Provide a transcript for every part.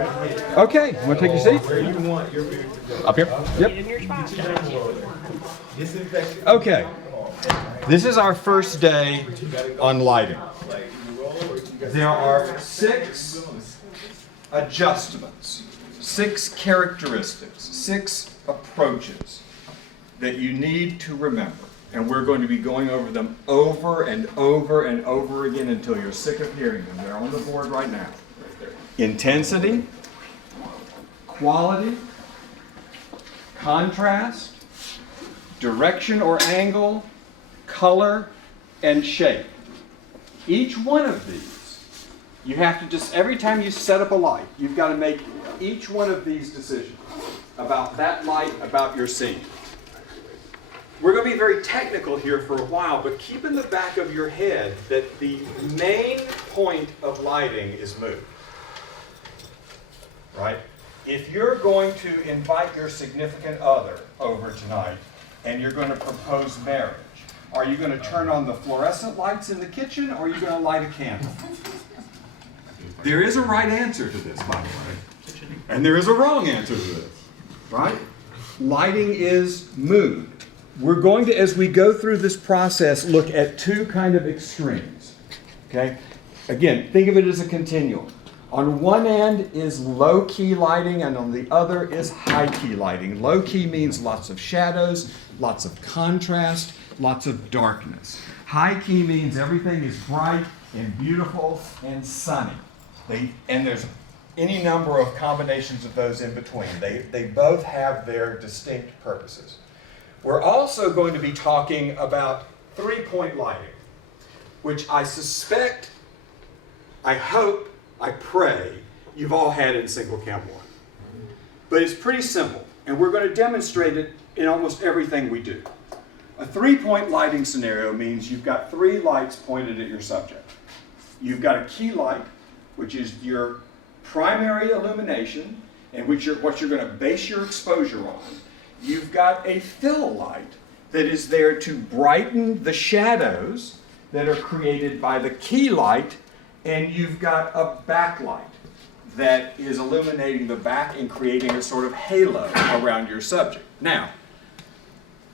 Okay, want to take your seat? Where you want your food to go. Up here? Yep. In your spot. Disinfect. Okay. This is our first day on lighting. There are 6 adjustments, 6 characteristics, 6 approaches that you need to remember. And we're going to be going over them over and over and over again until you're sick of hearing them. They're on the board right now. Intensity, quality, contrast, direction or angle, color, and shape. Each one of these, you have to just, every time you set up a light, you've got to make each one of these decisions about that light, about your scene. We're going to be very technical here for a while, but keep in the back of your head that the main point of lighting is mood. Right? If you're going to invite your significant other over tonight and you're going to propose marriage, are you going to turn on the fluorescent lights in the kitchen or are you going to light a candle? There is a right answer to this, by the way. And there is a wrong answer to this. Right? Lighting is mood. We're going to, as we go through this process, look at 2 kind of extremes. Okay? Again, think of it as a continuum. On one end is low-key lighting, and on the other is high-key lighting. Low-key means lots of shadows, lots of contrast, lots of darkness. High-key means everything is bright and beautiful and sunny. And there's any number of combinations of those in between. They both have their distinct purposes. We're also going to be talking about 3-point lighting, which I suspect, I hope, I pray you've all had in single cam 1. But it's pretty simple, and we're going to demonstrate it in almost everything we do. A 3-point lighting scenario means you've got 3 lights pointed at your subject. You've got a key light, which is your primary illumination, and what you're going to base your exposure on. You've got a fill light that is there to brighten the shadows that are created by the key light, and you've got a backlight that is illuminating the back and creating a sort of halo around your subject. Now,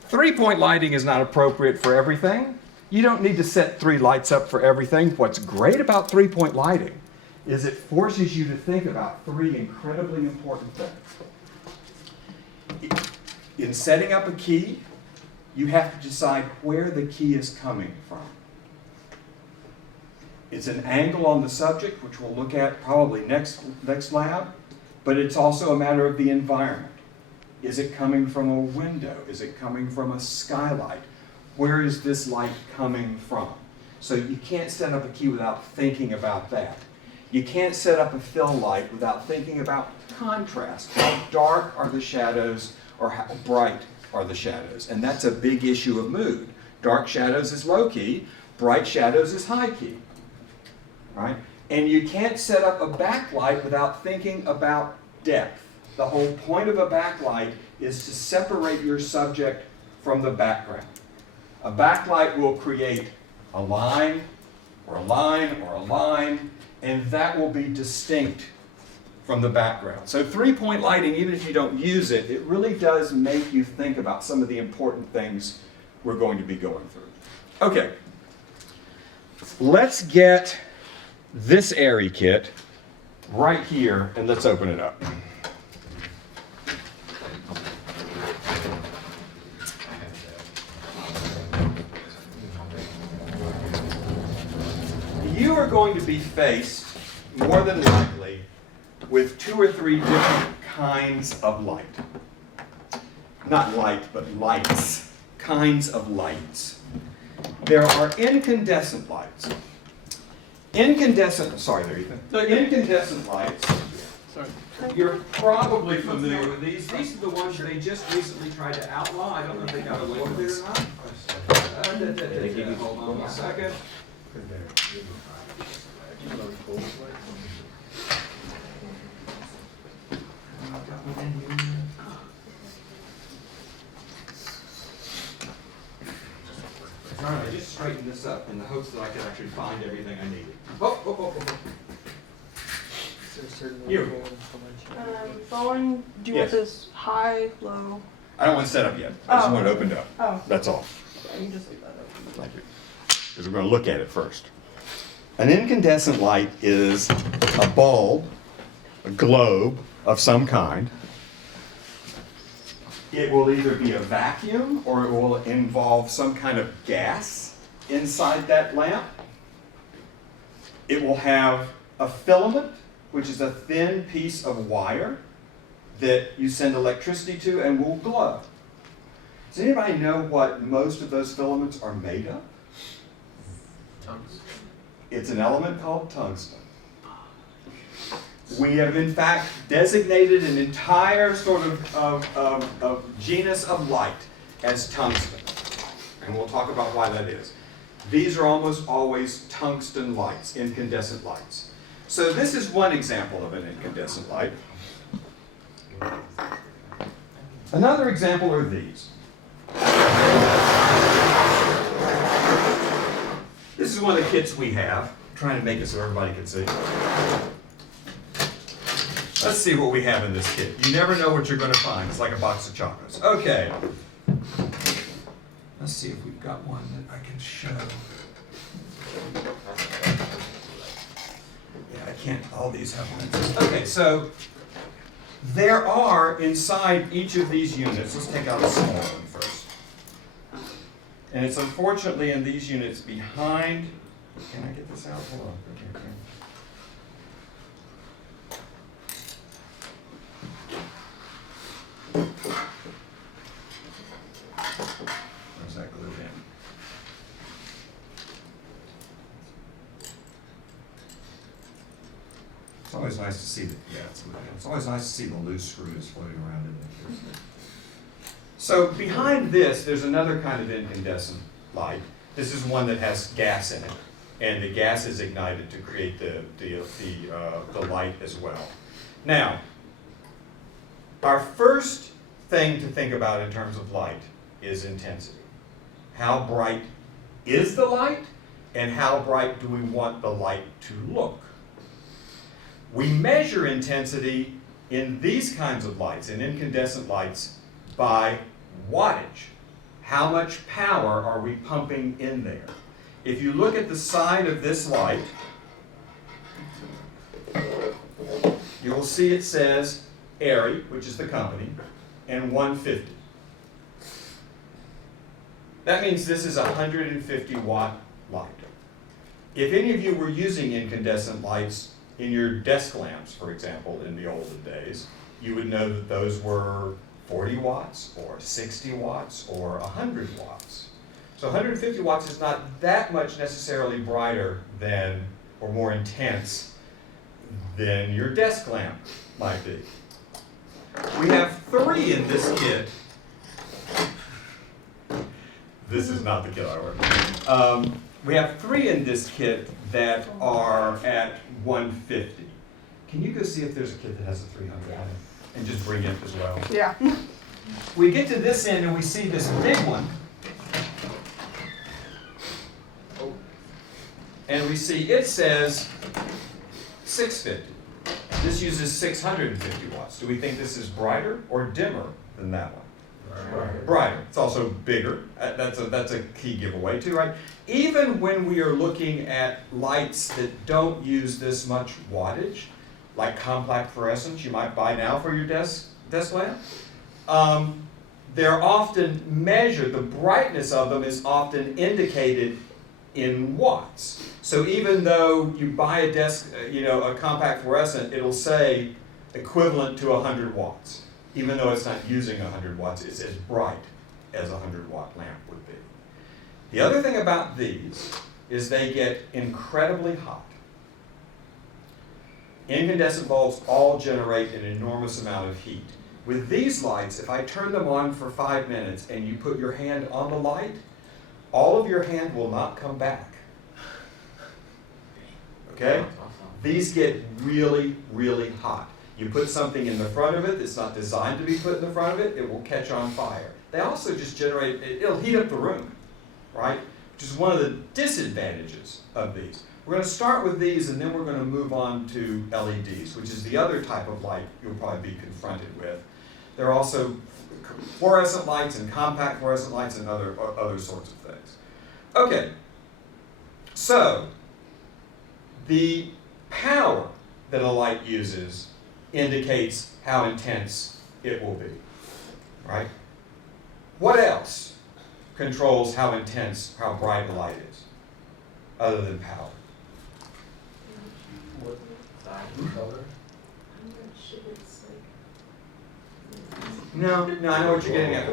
3-point lighting is not appropriate for everything. You don't need to set 3 lights up for everything. What's great about 3-point lighting is it forces you to think about 3 incredibly important things. In setting up a key, you have to decide where the key is coming from. It's an angle on the subject, which we'll look at probably next lab, but it's also a matter of the environment. Is it coming from a window? Is it coming from a skylight? Where is this light coming from? So you can't set up a key without thinking about that. You can't set up a fill light without thinking about contrast. How dark are the shadows or how bright are the shadows? And that's a big issue of mood. Dark shadows is low key, bright shadows is high key. Right? And you can't set up a backlight without thinking about depth. The whole point of a backlight is to separate your subject from the background. A backlight will create a line, or a line, or a line, and that will be distinct from the background. So 3-point lighting, even if you don't use it, it really does make you think about some of the important things we're going to be going through. Okay, let's get this Airy kit right here, and let's open it up. You are going to be faced, more than likely, with 2 or 3 different kinds of light. Not light, but lights. Kinds of lights. There are incandescent lights. Incandescent lights, you're probably familiar with these. These are the ones that they just recently tried to outlaw. I don't know if they got away with it or not. Hold on 1 second. I just straightened this up in the hopes that I could actually find everything I needed. You. Phone, do you Yes. want this high, low? I don't want to set up yet. I just Oh. want it opened up. Oh. That's all. Yeah, you can just leave that open. Thank you. Because we're going to look at it first. An incandescent light is a bulb, a globe of some kind. It will either be a vacuum or it will involve some kind of gas inside that lamp. It will have a filament, which is a thin piece of wire that you send electricity to and will glow. Does anybody know what most of those filaments are made of? Tungsten. It's an element called tungsten. We have in fact designated an entire sort of genus of light as tungsten. And we'll talk about why that is. These are almost always tungsten lights, incandescent lights. So this is one example of an incandescent light. Another example are these. This is one of the kits we have. I'm trying to make it so everybody can see. Let's see what we have in this kit. You never know what you're going to find. It's like a box of chocolates. Okay. Let's see if we've got one that I can show. Yeah, I can't. All these have lenses. Okay, so there are inside each of these units. Let's take out a small one first. And it's unfortunately in these units behind. Can I get this out? Hold on. Okay. Where's that glued in? It's always nice to see the, yeah, it's glued in. It's always nice to see the loose screws floating around in there. So behind this, there's another kind of incandescent light. This is one that has gas in it, and the gas is ignited to create the light as well. Now, our first thing to think about in terms of light is intensity. How bright is the light, and how bright do we want the light to look? We measure intensity in these kinds of lights, in incandescent lights, by wattage. How much power are we pumping in there? If you look at the side of this light, you'll see it says ARRI, which is the company, and 150. That means this is a 150 watt light. If any of you were using incandescent lights in your desk lamps, for example, in the olden days, you would know that those were 40 watts or 60 watts or 100 watts. So 150 watts is not that much necessarily brighter than or more intense than your desk lamp might be. We have 3 in this kit. This is not the kit I ordered. We have 3 in this kit that are at 150. Can you go see if there's a kit that has a 300 on it? And just bring it as well. Yeah. We get to this end and we see this big one. And we see it says 650. This uses 650 watts. Do we think this is brighter or dimmer than that one? Brighter. It's also bigger. That's a key giveaway too, right? Even when we are looking at lights that don't use this much wattage, like compact fluorescents you might buy now for your desk lamp, they're often measured, the brightness of them is often indicated in watts. So even though you buy a a compact fluorescent, it'll say equivalent to 100 watts. Even though it's not using 100 watts, it's as bright as a 100-watt lamp would be. The other thing about these is they get incredibly hot. Incandescent bulbs all generate an enormous amount of heat. With these lights, if I turn them on for 5 minutes and you put your hand on the light, all of your hand will not come back. Okay? These get really, really hot. You put something in the front of it that's not designed to be put in the front of it, it will catch on fire. They also just it'll heat up the room, right? Which is one of the disadvantages of these. We're going to start with these and then we're going to move on to LEDs, which is the other type of light you'll probably be confronted with. There are also fluorescent lights and compact fluorescent lights and other sorts of things. Okay, so the power that a light uses indicates how intense it will be, right? What else controls how intense, how bright a light is, other than power? What color? No, I know what you're getting at.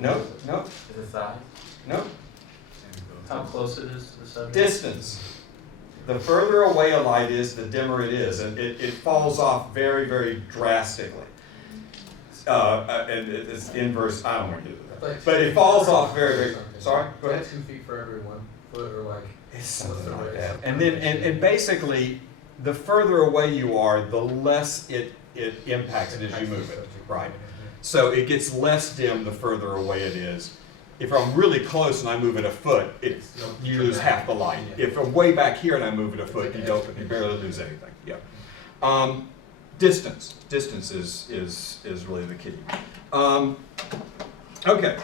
No. Is it size? No. How close it is to the subject? Distance. The further away a light is, the dimmer it is, and it falls off very, very drastically. And it's inverse. I don't want to do that, but it falls off very, very. Sorry. Go ahead. 2 feet for every 1 foot, or like. It's something like that. And then, and basically, the further away you are, the less it impacts it as you move it, right? So it gets less dim the further away it is. If I'm really close and I move it a foot, you lose half the light. If I'm way back here and I move it a foot, you barely lose anything. Yeah. Distance. Distance is really the key. Okay.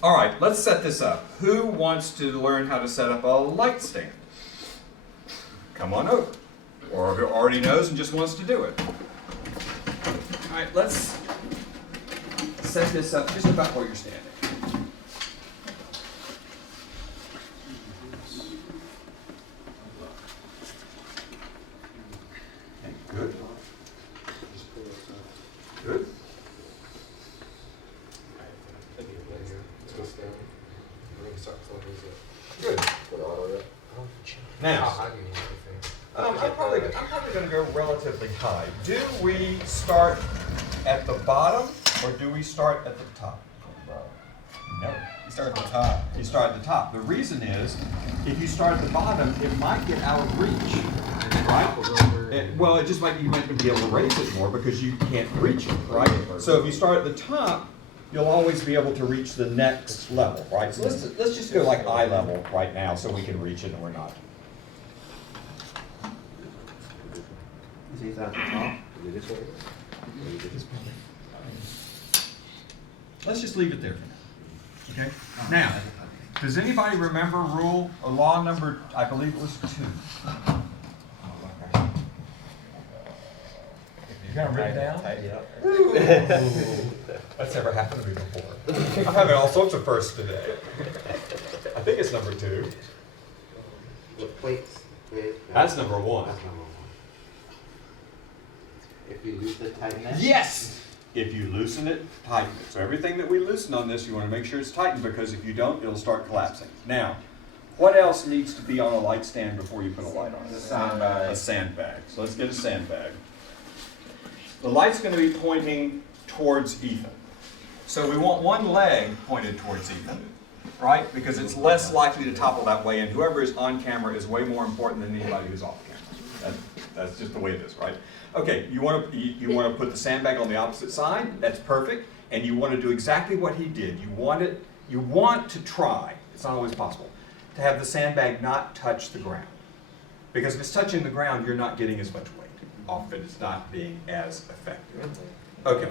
All right, let's set this up. Who wants to learn how to set up a light stand? Come on over. Or who already knows and just wants to do it. All right, let's set this up just about where you're standing. Okay, good. Good. Good. Now, I'm probably going to go relatively high. Do we start at the bottom or do we start at the top? No, you start at the top. You start at the top. The reason is, if you start at the bottom, it might get out of reach, right? It just might, you might be able to raise it more because you can't reach it, right? So if you start at the top, you'll always be able to reach the next level, right? So let's just go like eye level right now so we can reach it and we're not. Is it at the top? Let's just leave it there for now. Okay? Now, does anybody remember law number, I believe it was 2. You're gonna write it down? That's never happened to me before. I'm having all sorts of firsts today. I think it's number 2. Wait. That's number 1. That's number 1. If you lose the tightness? Yes! If you loosen it, tighten it. So everything that we loosen on this, you want to make sure it's tightened because if you don't, it'll start collapsing. Now, what else needs to be on a light stand before you put a light on it? A sandbag. A sandbag. So let's get a sandbag. The light's going to be pointing towards Ethan. So we want one leg pointed towards Ethan, right? Because it's less likely to topple that way, and whoever is on camera is way more important than anybody who's off camera. That's just the way it is, right? Okay, you want to put the sandbag on the opposite side. That's perfect. And you want to do exactly what he did. You want to try. It's not always possible to have the sandbag not touch the ground, because if it's touching the ground, you're not getting as much weight off it. It's not being as effective. Okay.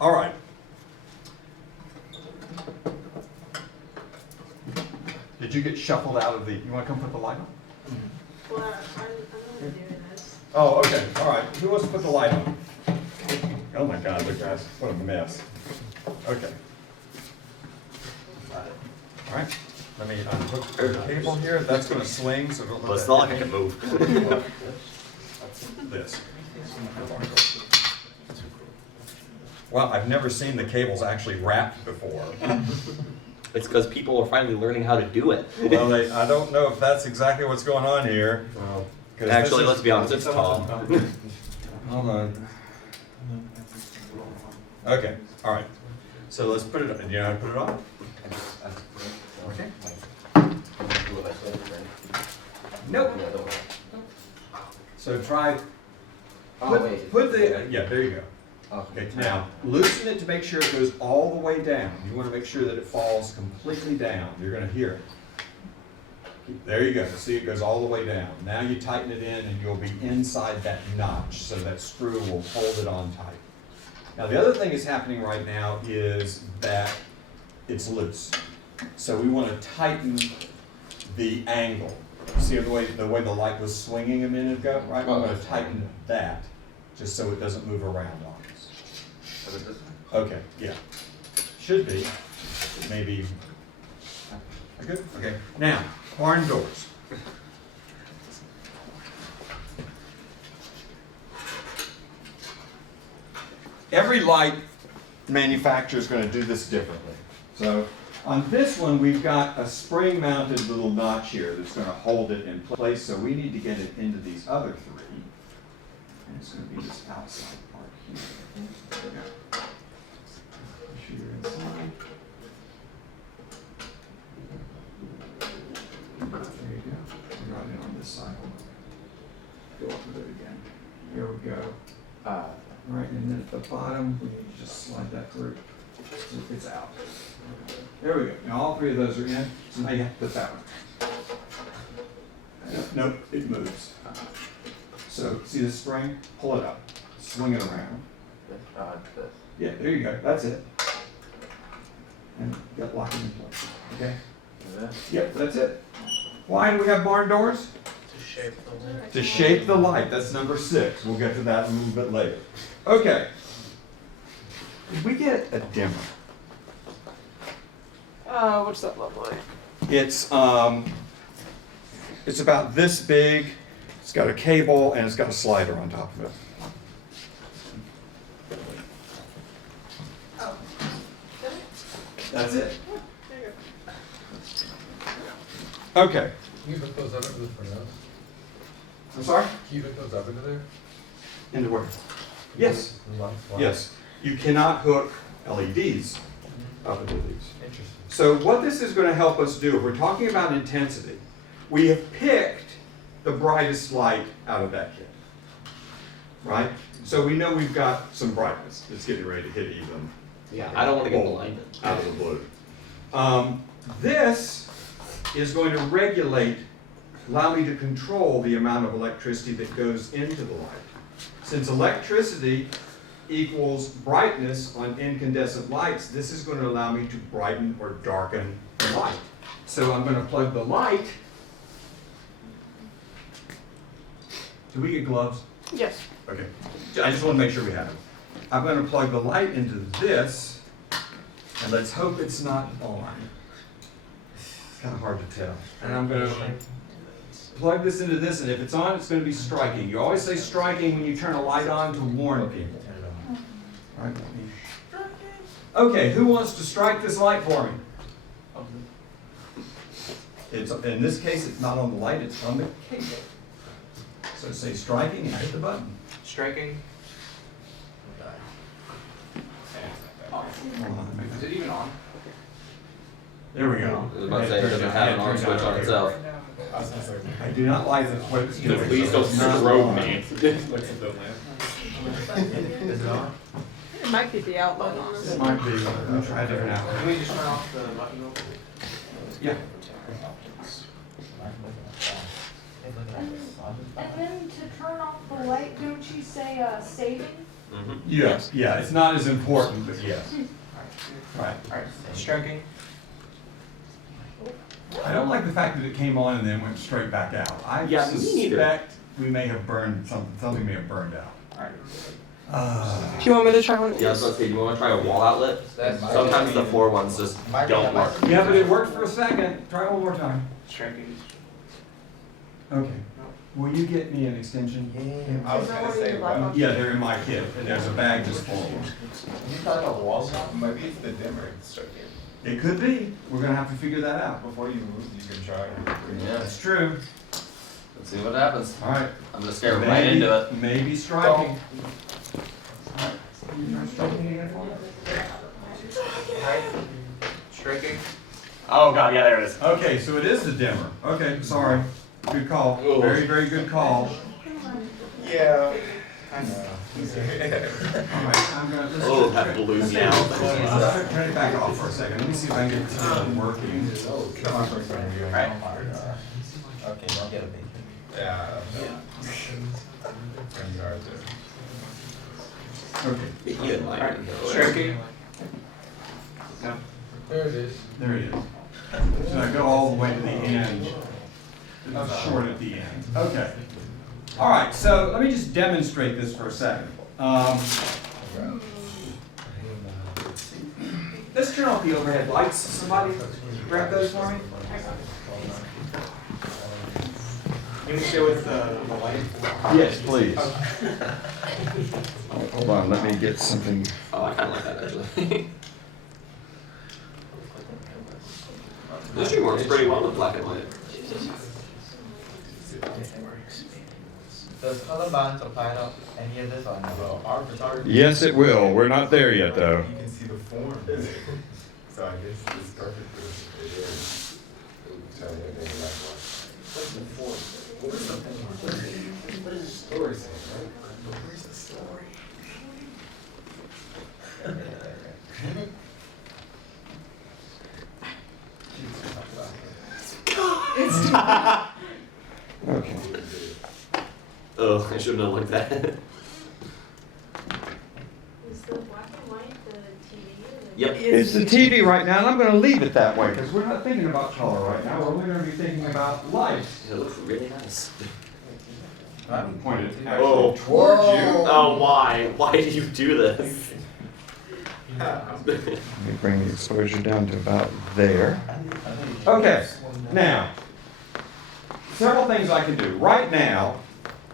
All right. Did you get shuffled out of the? You want to come put the light on? Well, I'm gonna do this. Oh, okay. All right. Who wants to put the light on? Oh my God, look guys, what a mess. Okay. All right. Let me unhook the cable here. That's going to swing, so don't let Well, it's that not like I hit can me. move. This. Well, I've never seen the cables actually wrapped before. It's because people are finally learning how to do it. Well, I don't know if that's exactly what's going on here. 'Cause Actually, this let's be honest, it's Tom. Hold on. Okay, all right. So let's put it on. Do you know how to put it on? Okay. Nope. So try. Put the, yeah, there you go. Okay, now loosen it to make sure it goes all the way down. You want to make sure that it falls completely down. You're going to hear it. There you go. See, it goes all the way down. Now you tighten it in and you'll be inside that notch, so that screw will hold it on tight. Now the other thing that's happening right now is that it's loose. So we want to tighten the angle. See the way the light was swinging a minute ago, right? We're going to tighten that just so it doesn't move around on us. Okay, yeah. Should be. Maybe. Good? Okay. Now, barn doors. Every light manufacturer is going to do this differently. So on this one, we've got a spring-mounted little notch here that's going to hold it in place. So we need to get it into these other three. And it's going to be this outside part here. There we go. Make sure you're inside. There you go. Right in on this side. Go up with it again. Here we go. Right, and then at the bottom, we need to just slide that through. So it's out. There we go. Now all three of those are in. So now you have to put that one. Nope, it moves. So see this spring? Pull it up. Swing it around. Yeah, there you go. That's it. And get locked in place. Okay? Yep, that's it. Why do we have barn doors? To shape the light. To shape the light. That's number 6. We'll get to that a little bit later. Okay. Did we get a dimmer? What's that look like? It's about this big. It's got a cable and it's got a slider on top of it. That's it. Okay. Can you put those up into the furnace? I'm sorry? Can you put those up into there? Into where? Yes. Why? Yes. You cannot hook LEDs up into these. Interesting. So what this is going to help us do, if we're talking about intensity, we have picked the brightest light out of that kit, right? So we know we've got some brightness. It's getting ready to hit even. Yeah, I don't want to get blinded. Out of the blue. This is going to regulate, allow me to control the amount of electricity that goes into the light. Since electricity equals brightness on incandescent lights, this is going to allow me to brighten or darken the light. So I'm going to plug the light. Do we get gloves? Yes. Okay. I just want to make sure we have it. I'm going to plug the light into this, and let's hope it's not on. It's kind of hard to tell. And I'm going to plug this into this, and if it's on, it's going to be striking. You always say striking when you turn a light on to warn people. Right? Okay, who wants to strike this light for me? It's, in this case, it's not on the light, it's on the cable. So say striking and hit the button. Striking. Hold on, Is it even on? there we go. I was about to say, it doesn't have an on switch on itself. I do not like the what it's doing. Please don't It's not strobe on. me. Is it on? It might be the outlet, It honestly. might be. Let me try a different Can outlet. we just turn off the button real quick? Yeah. And then to turn off the light, don't you say saving? Yes. Yeah. It's not as important, but yes. Right. Alright, striking. I don't like the fact that it came on and then went straight back out. I Yeah, me neither. suspect we may have burned something. Something may have burned out. Alright. Do you want me to try one? Yeah, I was about to say, do you want to try a wall outlet? Sometimes the 4 ones just don't work. Yeah, but it worked for a second. Try one more time. Striking. Okay. Will you get me an extension? I was gonna say, Yeah, they're in my kit, and there's a bag just full of them. You thought the walls off? Maybe it's the dimmer. It could be. We're gonna have to figure that out. Before you move, you can try. Yeah, That's true. let's see what happens. All right. I'm gonna stare right into it. Maybe striking. All right. You try striking again for me? Striking. Oh god, yeah, there it is. Okay, so it is the dimmer. Okay, sorry. Good call. Ooh. Very, very good call. Yeah. I know. All right, I'm gonna just. Oh, that blew me out. Turn it back off for a second. Let me see if I can get it working. Right. Okay, don't get a big. Yeah. And guard there. Okay. You had mine. Shrinking. There it is. There it is. So I go all the way to the end. It's short at the end. Okay. All right, so let me just demonstrate this for a second. Let's turn off the overhead lights. Somebody grab those for me. Can we stay with the light? Yes, please. Hold on, let me get something. Oh, I kinda like that actually. This stream works pretty well with black and white. Does color balance apply to any of this or no? Well, our photography. Yes, it will. We're not there yet, though. You can see the form. So I guess it's perfect for it is. Tell you everything like what. What's the form? What is the form? What is the story saying, right? Where's the story? Okay. Oh, I shouldn't have looked at it. Is the black and white the TV or the? Yep. It's the TV right now, and I'm going to leave it that way because we're not thinking about color right now. We're only going to be thinking about light. It looks really nice. I'm pointed Oh. actually towards you. Oh, why? Why do you do this? Let me bring the exposure down to about there. Okay, now, several things I can do. Right now,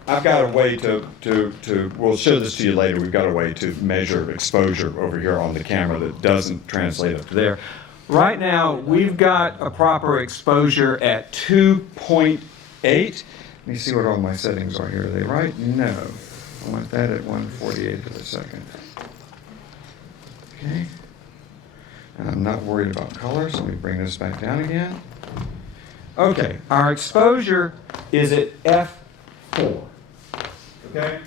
I've got a way we'll show this to you later, we've got a way to measure exposure over here on the camera that doesn't translate up to there. Right now, we've got a proper exposure at 2.8. Let me see what all my settings are here. Are they right? No. I want that at 1/48 of a second. Okay. And I'm not worried about color, so let me bring this back down again. Okay, our exposure is at f4. Okay?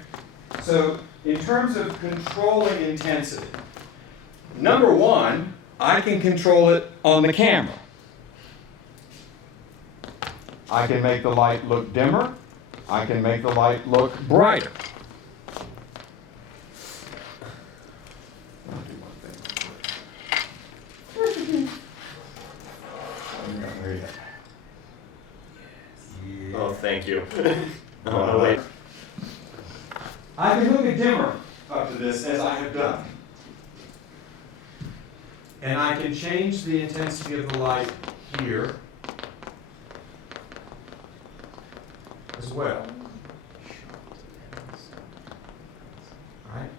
So in terms of controlling intensity, number one, I can control it on the camera. I can make the light look dimmer. I can make the light look brighter. I'll do one thing. There you go. Oh, thank you. Oh, wait. I can look at dimmer up to this as I have done. And I can change the intensity of the light here as well. All right.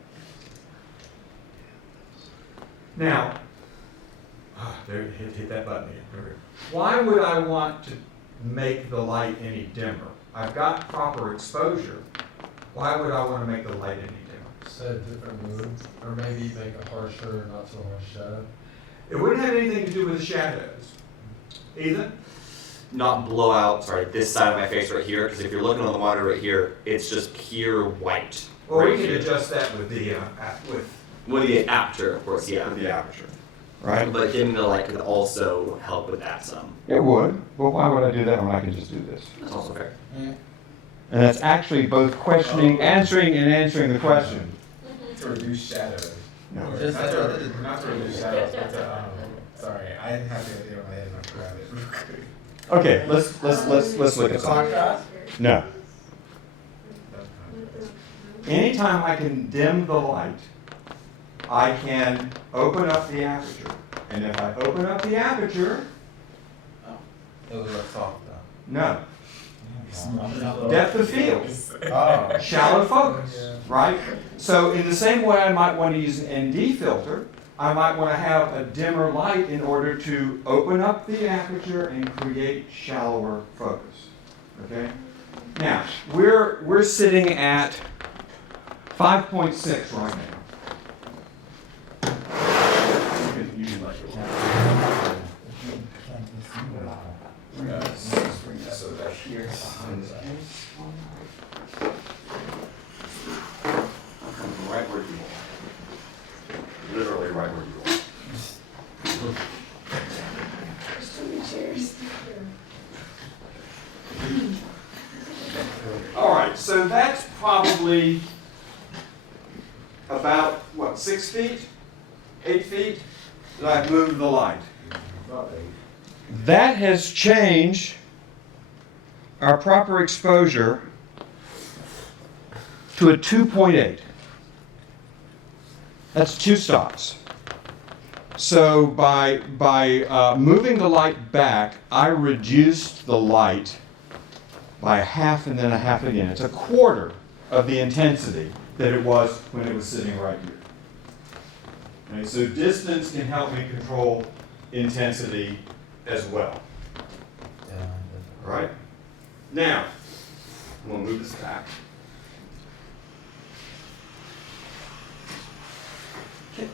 Now, there, hit that button again. There we go. Why would I want to make the light any dimmer? I've got proper exposure. Why would I want to make the light any dimmer? Set a different mood, or maybe make a harsher, not so harsh shadow. It wouldn't have anything to do with the shadows. Ethan? Not blow out, sorry, this side of my face right here, because if you're looking on the monitor right here, it's just pure white. Or right we can here. adjust that with the With the aperture, of course, yeah. with the aperture, right? But dimming the light could also help with that some. It would. Well, why would I do that when I can just do this? That's also fair. And that's actually both answering the question. To reduce shadows. No. Not to reduce shadows, but to, sorry, I didn't have the idea in my head and I forgot it real quick. Okay, let's look at something. No. Anytime I can dim the light, I can open up the aperture. And if I open up the aperture, It was a soft no. Depth of field. Oh. Shallow focus, right? So in the same way I might want to use an ND filter, I might want to have a dimmer light in order to open up the aperture and create shallower focus. Okay? Now, we're sitting at 5.6 right now. You can let go. Let's bring this over here. All right, so that's probably about, what, 6 feet? 8 feet that I've moved the light. About 8. That has changed our proper exposure to a 2.8. That's 2 stops. So by moving the light back, I reduced the light by a half and then a half again. It's a quarter of the intensity that it was when it was sitting right here. Okay, so distance can help me control intensity as well. Yeah. All right? Now, I'm going to move this back. Can you,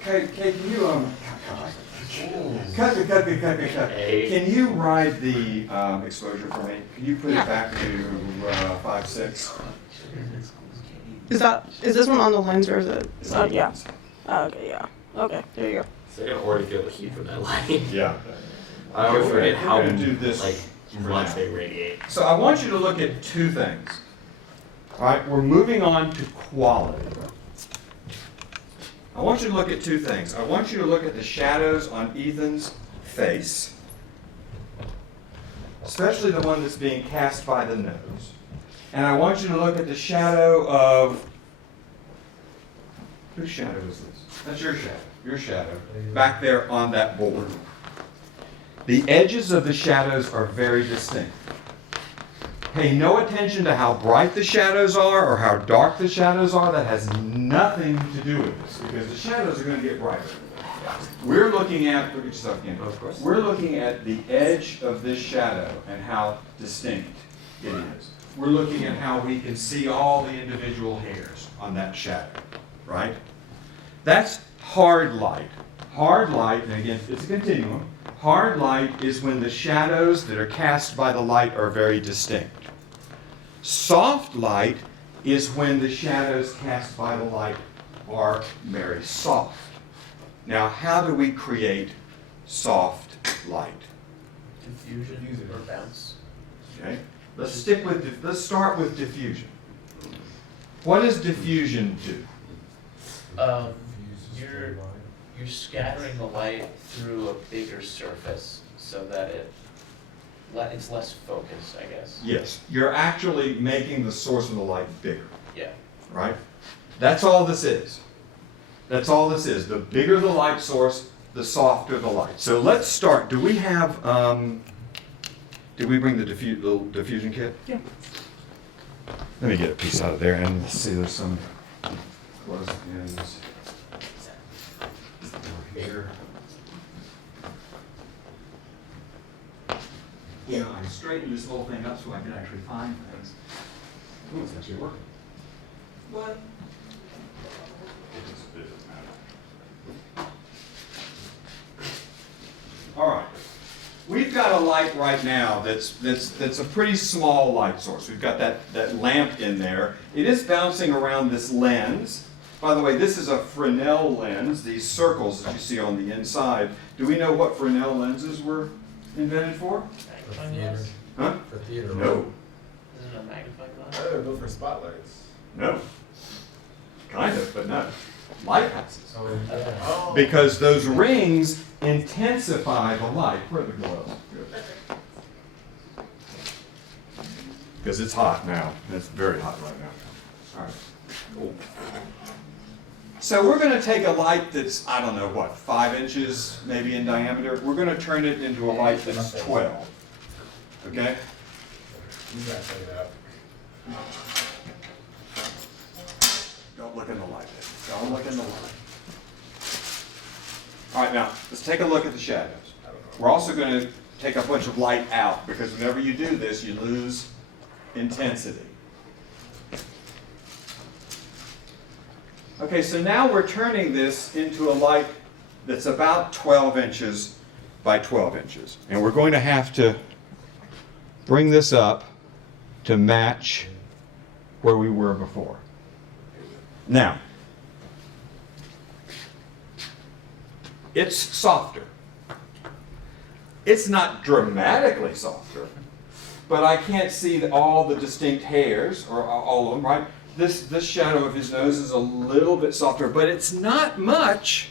cut. Hey. Can you ride the exposure for me? Can you put it Yeah. back to 5, 6? Is this one on the lens or is it? It's Oh, on the yeah. lens. Oh, okay, yeah. Okay, there you go. So I can already feel the heat from that light. Yeah. I always forget how We're gonna do this like for much now. they radiate. So I want you to look at 2 things. All right, we're moving on to quality. I want you to look at 2 things. I want you to look at the shadows on Ethan's face, especially the one that's being cast by the nose. And I want you to look at the shadow of, whose shadow is this? That's your shadow, back there on that board. The edges of the shadows are very distinct. Pay no attention to how bright the shadows are or how dark the shadows are. That has nothing to do with this because the shadows are going to get brighter. We're looking at, look at yourself again. Of course. We're looking at the edge of this shadow and how distinct it is. We're looking at how we can see all the individual hairs on that shadow, right? That's hard light. Hard light, and again, it's a continuum. Hard light is when the shadows that are cast by the light are very distinct. Soft light is when the shadows cast by the light are very soft. Now, how do we create soft light? Diffusion or bounce. Okay, let's start with diffusion. What does diffusion do? You're scattering the light through a bigger surface so that it's less focused, I guess. Yes, you're actually making the source of the light bigger, Yeah. right? That's all this is. That's all this is. The bigger the light source, the softer the light. So let's start. Do we have, did we bring the little diffusion kit? Yeah. Let me get a piece out of there and let's see, there's some close-ins over here. You know, I straightened this whole thing up so I could actually find things. Oh, it's actually working. What? It doesn't matter. All right. We've got a light right now that's a pretty small light source. We've got that lamp in there. It is bouncing around this lens. By the way, this is a Fresnel lens, these circles that you see on the inside. Do we know what Fresnel lenses were invented for? For theater. Huh? For theater. No. Is it a magnifying I glass? don't go for spotlights. No. Kind of, but no. Lighthouses. Oh, yeah. Oh. Because those rings intensify the light. Where are the gloves? Good. Because it's hot now. It's very hot right now. All right. Cool. So we're going to take a light that's, I don't know what, 5 inches maybe in diameter. We're going to turn it into a light that's 12. Okay? You gotta check it out. Don't look in the light. Don't look in the light. All right, now, let's take a look at the shadows. We're also going to take a bunch of light out because whenever you do this, you lose intensity. Okay, so now we're turning this into a light that's about 12 inches by 12 inches. And we're going to have to bring this up to match where we were before. Now, it's softer. It's not dramatically softer, but I can't see all the distinct hairs, or all of them, right? This shadow of his nose is a little bit softer, but it's not much.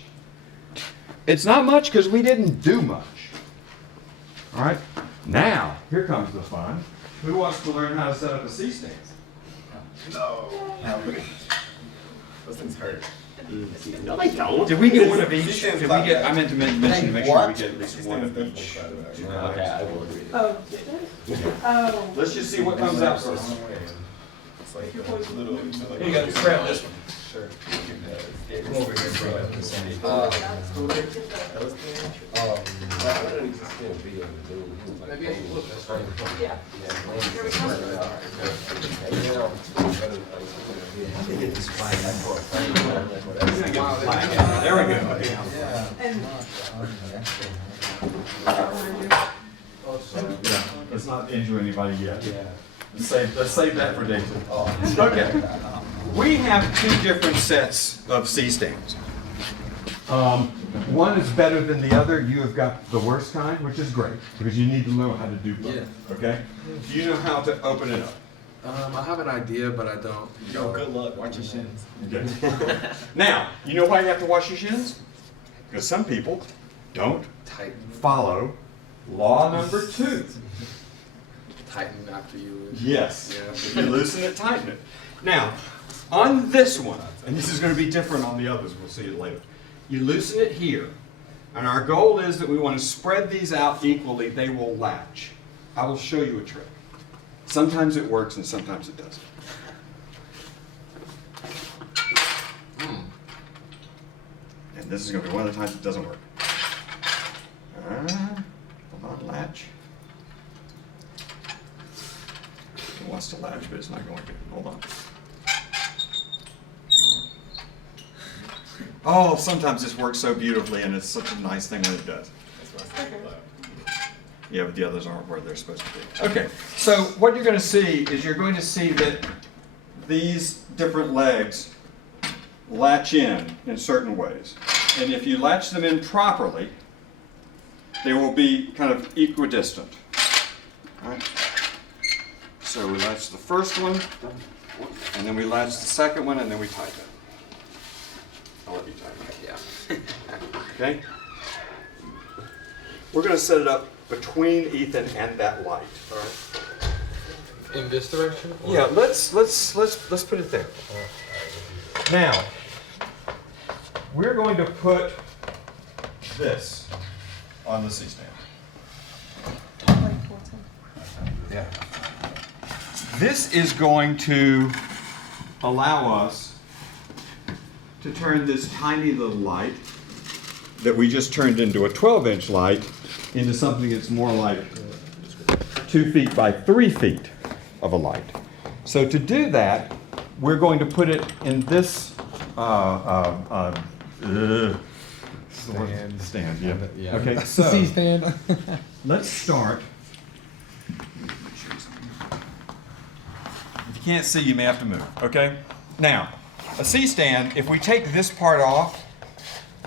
It's not much because we didn't do much. All right, now, here comes the fun. Who wants to learn how to set up a C-stand? No. Those things hurt. No, they don't. Did we get one of each? C-stand's Did we not get, bad. I meant to mention to make sure we get at least one of C-stand's each. definitely better, Okay, I will agree. Oh, oh. Let's just see what comes out first. It's like a little. Here you go, grab this one. Sure. Come over here and bring up the Sandy. Maybe I should look. Yeah. There we go. And Let's not injure anybody yet. Let's save that for day two. Okay. We have two different sets of C-stands. One is better than the other. You have got the worst kind, which is great, because you need to know how to do both. Yeah. Okay? Do you know how to open it up? I have an idea, but I don't. Yo, good luck. Watch your shins. Okay. Now, you know why you have to wash your shins? Because some people don't Tighten, follow law number 2. tighten after you. Yes. Yeah. If you loosen it, tighten it. Now, on this one, and this is going to be different on the others, we'll see it later. You loosen it here, and our goal is that we want to spread these out equally. They will latch. I will show you a trick. Sometimes it works and sometimes it doesn't. And this is going to be one of the times it doesn't work. Hold on, latch. It wants to latch, but it's not going to. Hold on. Oh, sometimes this works so beautifully, and it's such a nice thing when it does. Yeah, but the others aren't where they're supposed to be. Okay, so what you're going to see is you're going to see that these different legs latch in certain ways. And if you latch them in properly, they will be kind of equidistant. All right? So we latch the first one, and then we latch the second one, and then we tighten it. I'll let you tighten it. Yeah. Okay? We're going to set it up between Ethan and that light. All right? In this direction? Or- Yeah, let's put it there. Now, we're going to put this on the C-stand. Yeah. This is going to allow us to turn this tiny little light that we just turned into a 12-inch light into something that's more like 2 feet by 3 feet of a light. So to do that, we're going to put it in this stand. Yeah. Okay. So C-stand. let's start. If you can't see, you may have to move. Okay. Now, a C-stand, if we take this part off,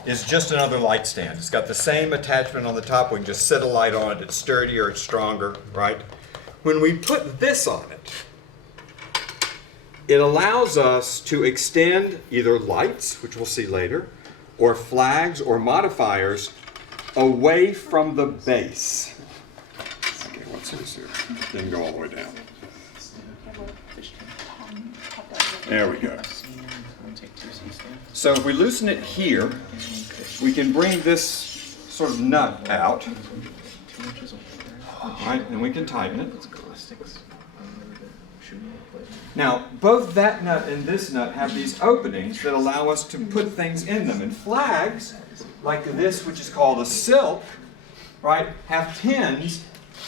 is just another light stand. It's got the same attachment on the top. We can just set a light on it. It's sturdier, it's stronger, right? When we put this on it, it allows us to extend either lights, which we'll see later, or flags or modifiers away from the base. Okay, what's this here? Didn't go all the way down. There we go. So if we loosen it here, we can bring this sort of nut out. All right, and we can tighten it. Now, both that nut and this nut have these openings that allow us to put things in them. And flags, like this, which is called a silk, right, have pins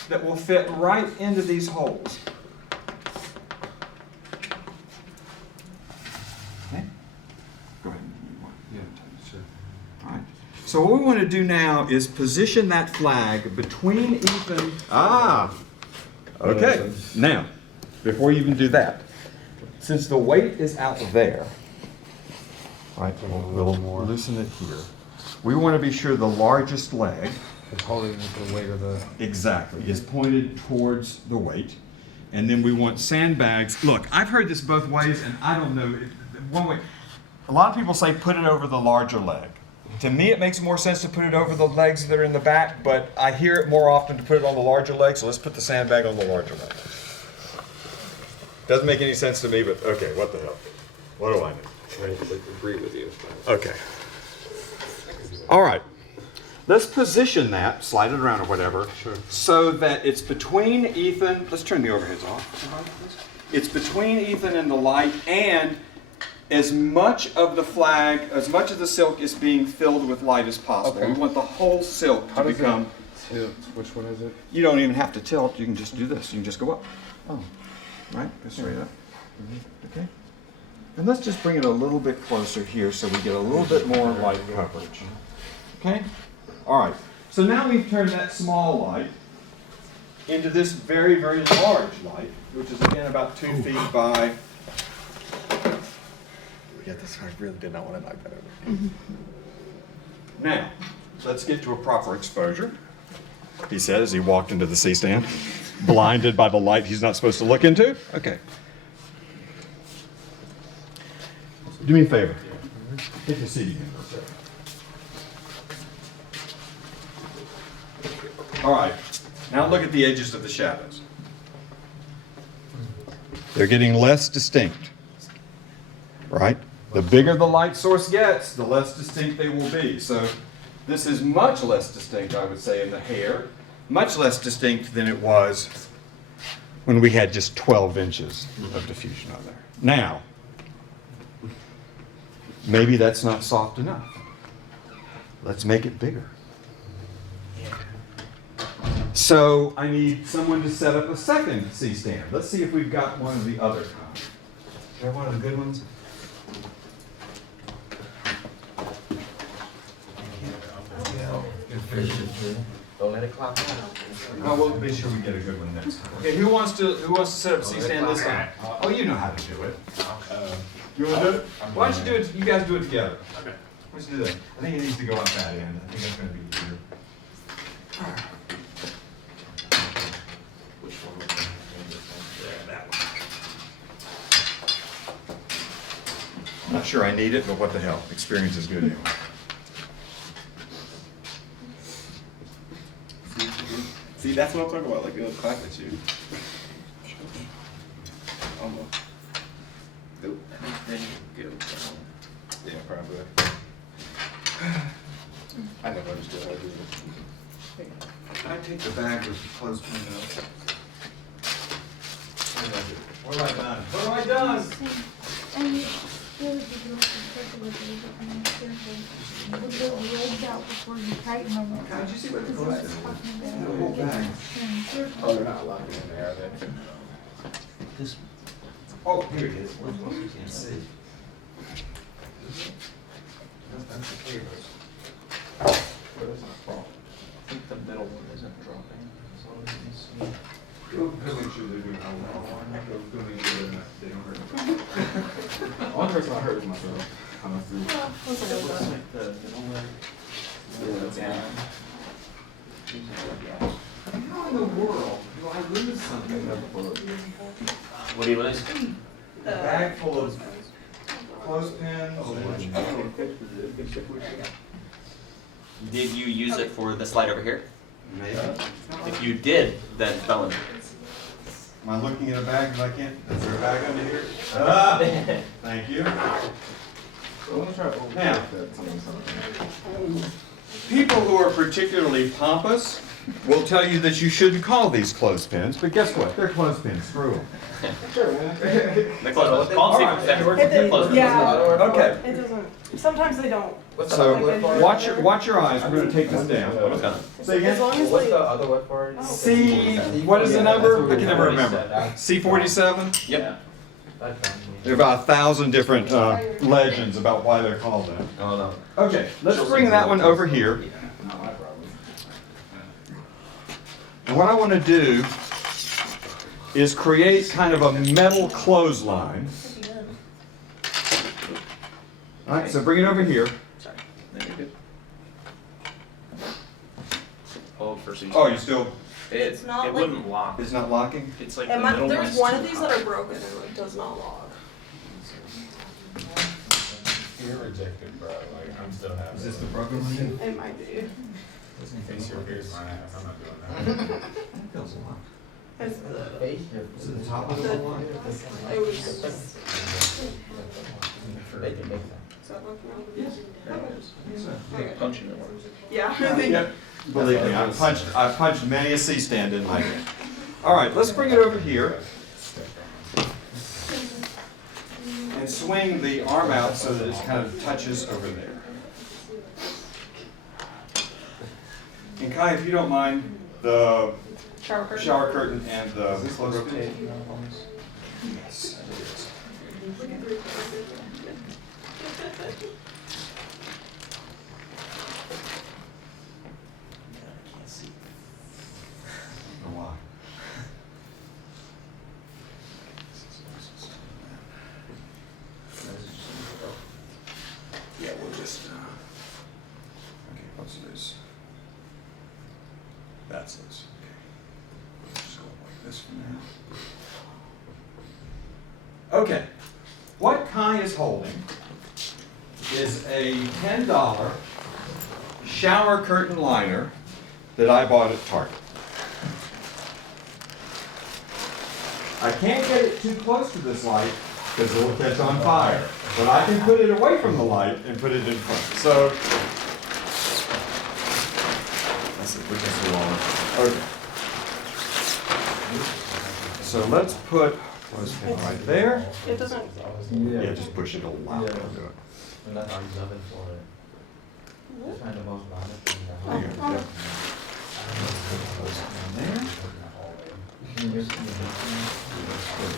that will fit right into these holes. Okay? Go ahead. Yeah, sure. All right. So what we want to do now is position that flag between Ethan. Okay. Now, before you even do that, since the weight is out there, right, we'll loosen it here. We want to be sure the largest leg It's holding the weight of the. Exactly, is pointed towards the weight. And then we want sandbags. Look, I've heard this both ways, and I don't know. One way, a lot of people say put it over the larger leg. To me, it makes more sense to put it over the legs that are in the back, but I hear it more often to put it on the larger leg, so let's put the sandbag on the larger leg. Doesn't make any sense to me, but okay, what the hell? What do I know? I agree with you. Okay. All right. Let's position that, slide it around or whatever, so that it's between Ethan, let's turn the overheads off. It's between Ethan and the light, and as much of the flag, as much of the silk is being filled with light as possible. Okay. We want the whole silk to become, Which one is it? you don't even have to tilt, you can just do this, you can just go up. Oh, right, go straight up. Okay. And let's just bring it a little bit closer here so we get a little bit more light coverage. Okay? All right. So now we've turned that small light into this very, very large light, which is again about 2 feet by. Yeah, this I really did not want to knock that over. Now, let's get to a proper exposure. He said as he walked into the C-stand, blinded by the light he's not supposed to look into. Okay. Do me a favor. Take your seat again. All right. Now look at the edges of the shadows. They're getting less distinct. Right? The bigger the light source gets, the less distinct they will be. So this is much less distinct, I would say, in the hair. Much less distinct than it was when we had just 12 inches of diffusion on there. Now, maybe that's not soft enough. Let's make it bigger. So I need someone to set up a second C-stand. Let's see if we've got one of the other kinds. Do you have one of the good ones? Don't let it clock out. Oh, we'll be sure we get a good one next time. Okay, who wants to set up C-stand this time? Oh, you know how to do it. You want to do it? Why don't you do it? You guys do it together. Okay. Why don't you do that? I think it needs to go up that end. I think that's going to be easier. Which one? Yeah, that one. Not sure I need it, but what the hell? Experience is good anyway. See, that's what I'm talking about. Like, it'll clap at you. Almost. Nope. Then you go down. Yeah, probably. I never understood how to do it. I take the bag with the clothespin out. What have I done? What have I done? And you really did look careful with it, and careful. With the legs out before you tighten them. God, did you see what the Because clothespin it's is? fucking The whole bag. Oh, they're not locking in there, are they? This, Oh, here it is. You can't see. That's the cable. Where does it fall? I think the middle one isn't dropping, as long as you see. Go make sure they're doing go make sure they're not, they don't hurt. Only person I heard was myself. Coming through. It's like the middle leg. Yeah, that's Yeah. How in the world do I lose something? What do you lose? A bag full of clothespins Did you use it for this light over here? Maybe. If you did, then felony. Am I looking at a bag that I can't? Is there a bag under here? Ah, thank you. So let me try to overlook Now. that. Something. People who are particularly pompous will tell you that you shouldn't call these clothespins, but guess what? They're clothespins. Screw them. Sure, man. The close. Call and see if they're close. Yeah, Okay. it doesn't, sometimes they don't. What's the So other word for it? watch your eyes. We're going to take this down. Say As long again. as What's they, the other word for it? C. What is the number? I can never remember. C47. Yep. There are about 1,000 different legends about why they're called that. Oh, no. Okay, let's bring that one over here. And what I want to do is create kind of a metal clothesline. All right, so bring it over here. Sorry. first you Oh, you still, It's not it like, wouldn't lock. it's not locking? It's like it the might, middle there's one's one too of these high. that are broken and it does not log. You're rejected, bro. Like, I'm still having. Is this the broken one? It might be. Face your ears. I'm not doing that. Feels a lot. It's the, Is it the top of the one? it was, is that working out? Yes. Okay. Punching it works. Yeah, I think. Yep. Believe me, I've punched many a C-stand in my head. All right, let's bring it over here. And swing the arm out so that it kind of touches over there. And Kai, if you don't mind, the shower curtain and the clothespin. Yes, it is. Why? Yeah, we'll just, okay, what's this? That's this, okay. Let's just go like this for now. Okay, what Kai is holding is a $10 shower curtain liner that I bought at Target. I can't get it too close to this light because it will catch on fire. But I can put it away from the light and put it in front. So, let's see, we can do all okay. So let's put clothespin right there. It doesn't, Yeah, just push it a little louder. I'll do it. And that's observant for it. Just find the most valid thing in the There you house. go. Let's put clothespin there.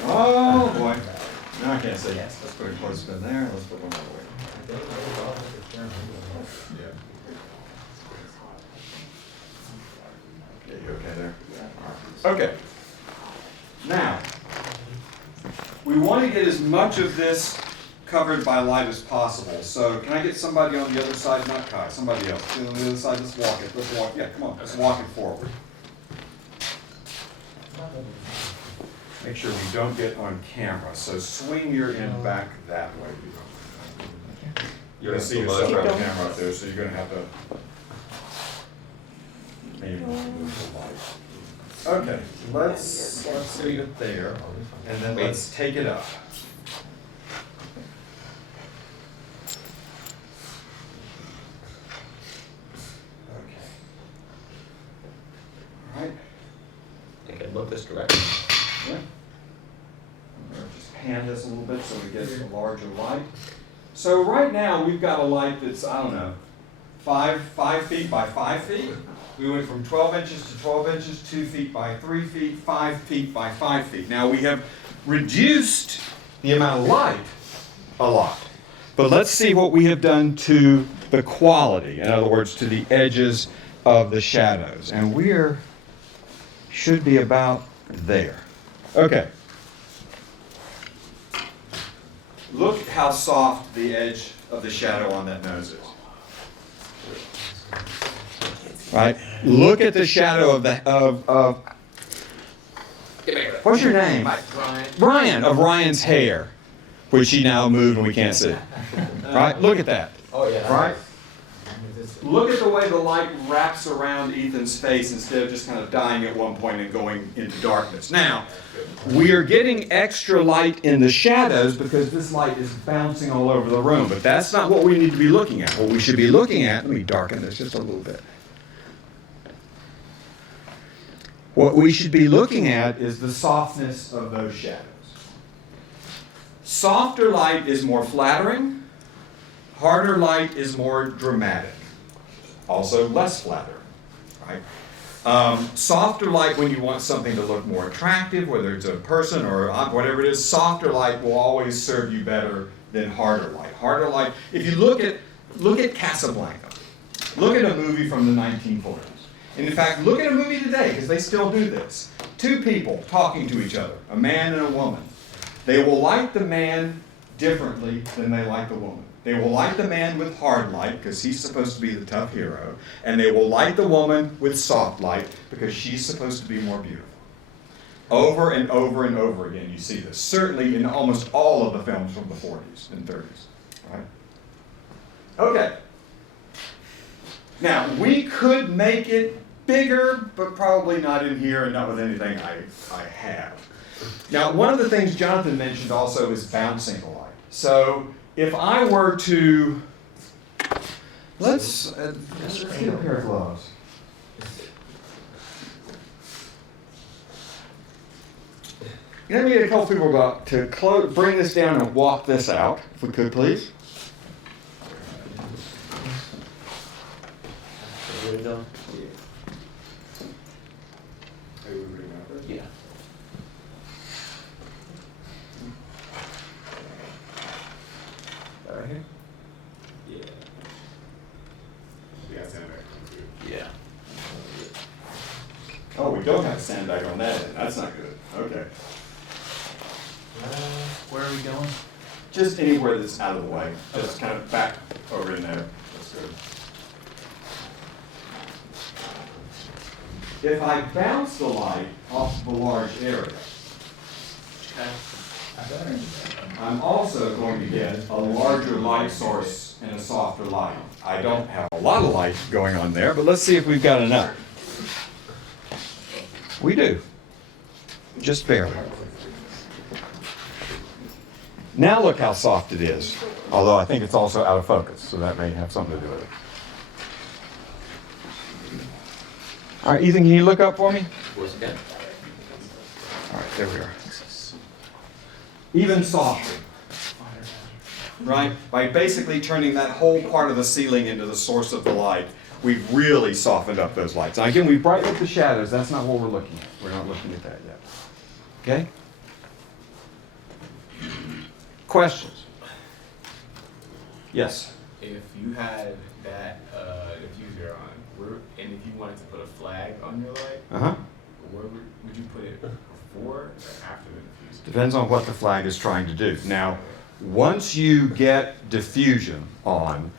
Oh boy. No, I can't say yes. Let's put a clothespin there. Let's put one over there. Yeah, you okay there? Okay. Now, we want to get as much of this covered by light as possible. So can I get somebody on the other side? Not Kai, somebody else. Get on the other side, let's walk it. Let's walk, yeah, come on, let's walk it forward. Make sure we don't get on camera. So swing your end back that way. You're gonna see yourself on camera up there, so you're gonna have to maybe move the light. Okay, let's leave it there, and then let's take it up. Okay. All right. I think I'd look this direction. Yeah. I'm gonna just pan this a little bit so we get a larger light. So right now, we've got a light that's, I don't know, 5 feet by 5 feet. We went from 12 inches to 12 inches, 2 feet by 3 feet, 5 feet by 5 feet. Now we have reduced the amount of light a lot. But let's see what we have done to the quality, in other words, to the edges of the shadows. And should be about there. Okay. Look how soft the edge of the shadow on that nose is. Right? Look at the shadow of what's your name? Ryan, of Ryan's hair, which he now moved and we can't see. Right? Look at that. Oh, yeah. Right? Look at the way the light wraps around Ethan's face instead of just kind of dying at one point and going into darkness. Now, we are getting extra light in the shadows because this light is bouncing all over the room, but that's not what we need to be looking at. What we should be looking at, let me darken this just a little bit. What we should be looking at is the softness of those shadows. Softer light is more flattering. Harder light is more dramatic. Also less flattering, right? Softer light when you want something to look more attractive, whether it's a person or whatever it is, softer light will always serve you better than harder light. Harder light, if you look at Casablanca, look at a movie from the 1940s. And in fact, look at a movie today, because they still do this. Two people talking to each other, a man and a woman. They will light the man differently than they light the woman. They will light the man with hard light because he's supposed to be the tough hero, and they will light the woman with soft light because she's supposed to be more beautiful. Over and over and over again, you see this. Certainly in almost all of the films from the 40s and 30s. Right? Okay. Now, we could make it bigger, but probably not in here and not with anything I have. Now, one of the things Jonathan mentioned also is bouncing the light. So, if I were to, let's get a pair of gloves. Let me get a couple people to bring this down and walk this out, if we could, please. Here we go. Yeah. Right here. Yeah. You got sandbag on too. Yeah. Oh, we don't have a sandbag on that end. That's not good. Okay. Where are we going? Just anywhere that's out of the way. Just kind of back over in there. That's good. If I bounce the light off of a large area, I'm also going to get a larger light source and a softer light. I don't have a lot of light going on there, but let's see if we've got enough. We do. Just barely. Now look how soft it is. Although I think it's also out of focus, so that may have something to do with it. All right, Ethan, can you look up for me? Where's it at? All right, there we are. Even softer. Right? By basically turning that whole part of the ceiling into the source of the light, we've really softened up those lights. Now again, we brightened up the shadows. That's not what we're looking at. We're not looking at that yet. Okay? Questions? Yes? If you had that diffuser on, and if you wanted to put a flag on your light, Uh-huh. where would you put it, before or after the diffuser? Depends on what the flag is trying to do. Now, once you get diffusion on,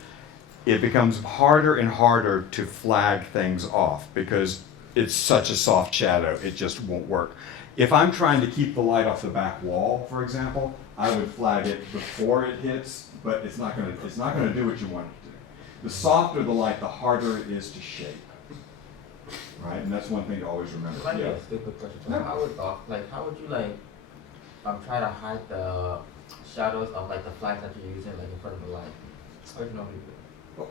it becomes harder and harder to flag things off because it's such a soft shadow, it just won't work. If I'm trying to keep the light off the back wall, for example, I would flag it before it hits, but it's not gonna do what you want it to do. The softer the light, the harder it is to shape. Right? And that's one thing to always remember. Like Yeah. a stupid question. How would you try to hide the shadows of like the flags that you're using like in front of the light? How do you know how to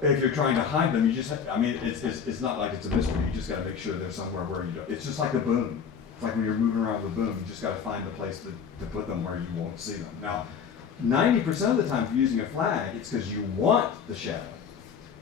do it? If you're trying to hide them, you just have, I mean, it's not like it's a mystery. You just got to make sure they're somewhere where you don't. It's just like a boom. It's like when you're moving around with a boom, you just got to find the place to put them where you won't see them. Now, 90% of the time if you're using a flag, it's because you want the shadow,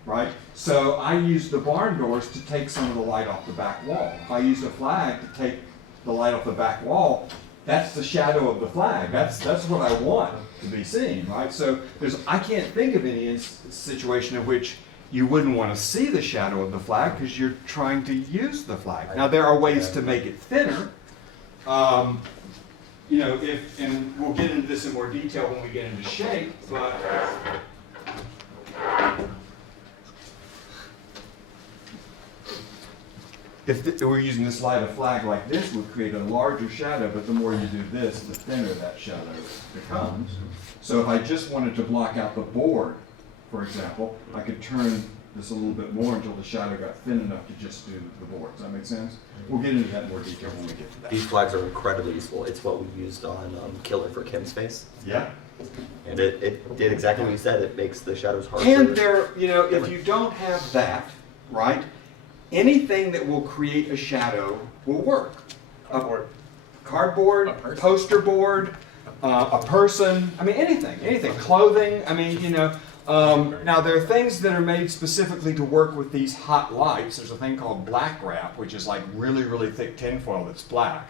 right? So I use the barn doors to take some of the light off the back wall. If I use a flag to take the light off the back wall, that's the shadow of the flag. That's what I want to be seen, right? So I can't think of any situation in which you wouldn't want to see the shadow of the flag because you're trying to use the flag. Now there are ways to make it thinner. You know, and we'll get into this in more detail when we get into shape, but if we're using this light, a flag like this would create a larger shadow, but the more you do this, the thinner that shadow becomes. So if I just wanted to block out the board, for example, I could turn this a little bit more until the shadow got thin enough to just do the board. Does that make sense? We'll get into that in more detail when we get to that. These flags are incredibly useful. It's what we used on Killer for Kim's face. Yeah. And it did exactly what you said. It makes the shadows harder. And there, you know, if you don't have that, right, anything that will create a shadow will work. A cardboard, poster board, a person, I mean, anything, clothing, I mean, you know. Now there are things that are made specifically to work with these hot lights. There's a thing called black wrap, which is like really, really thick tinfoil that's black,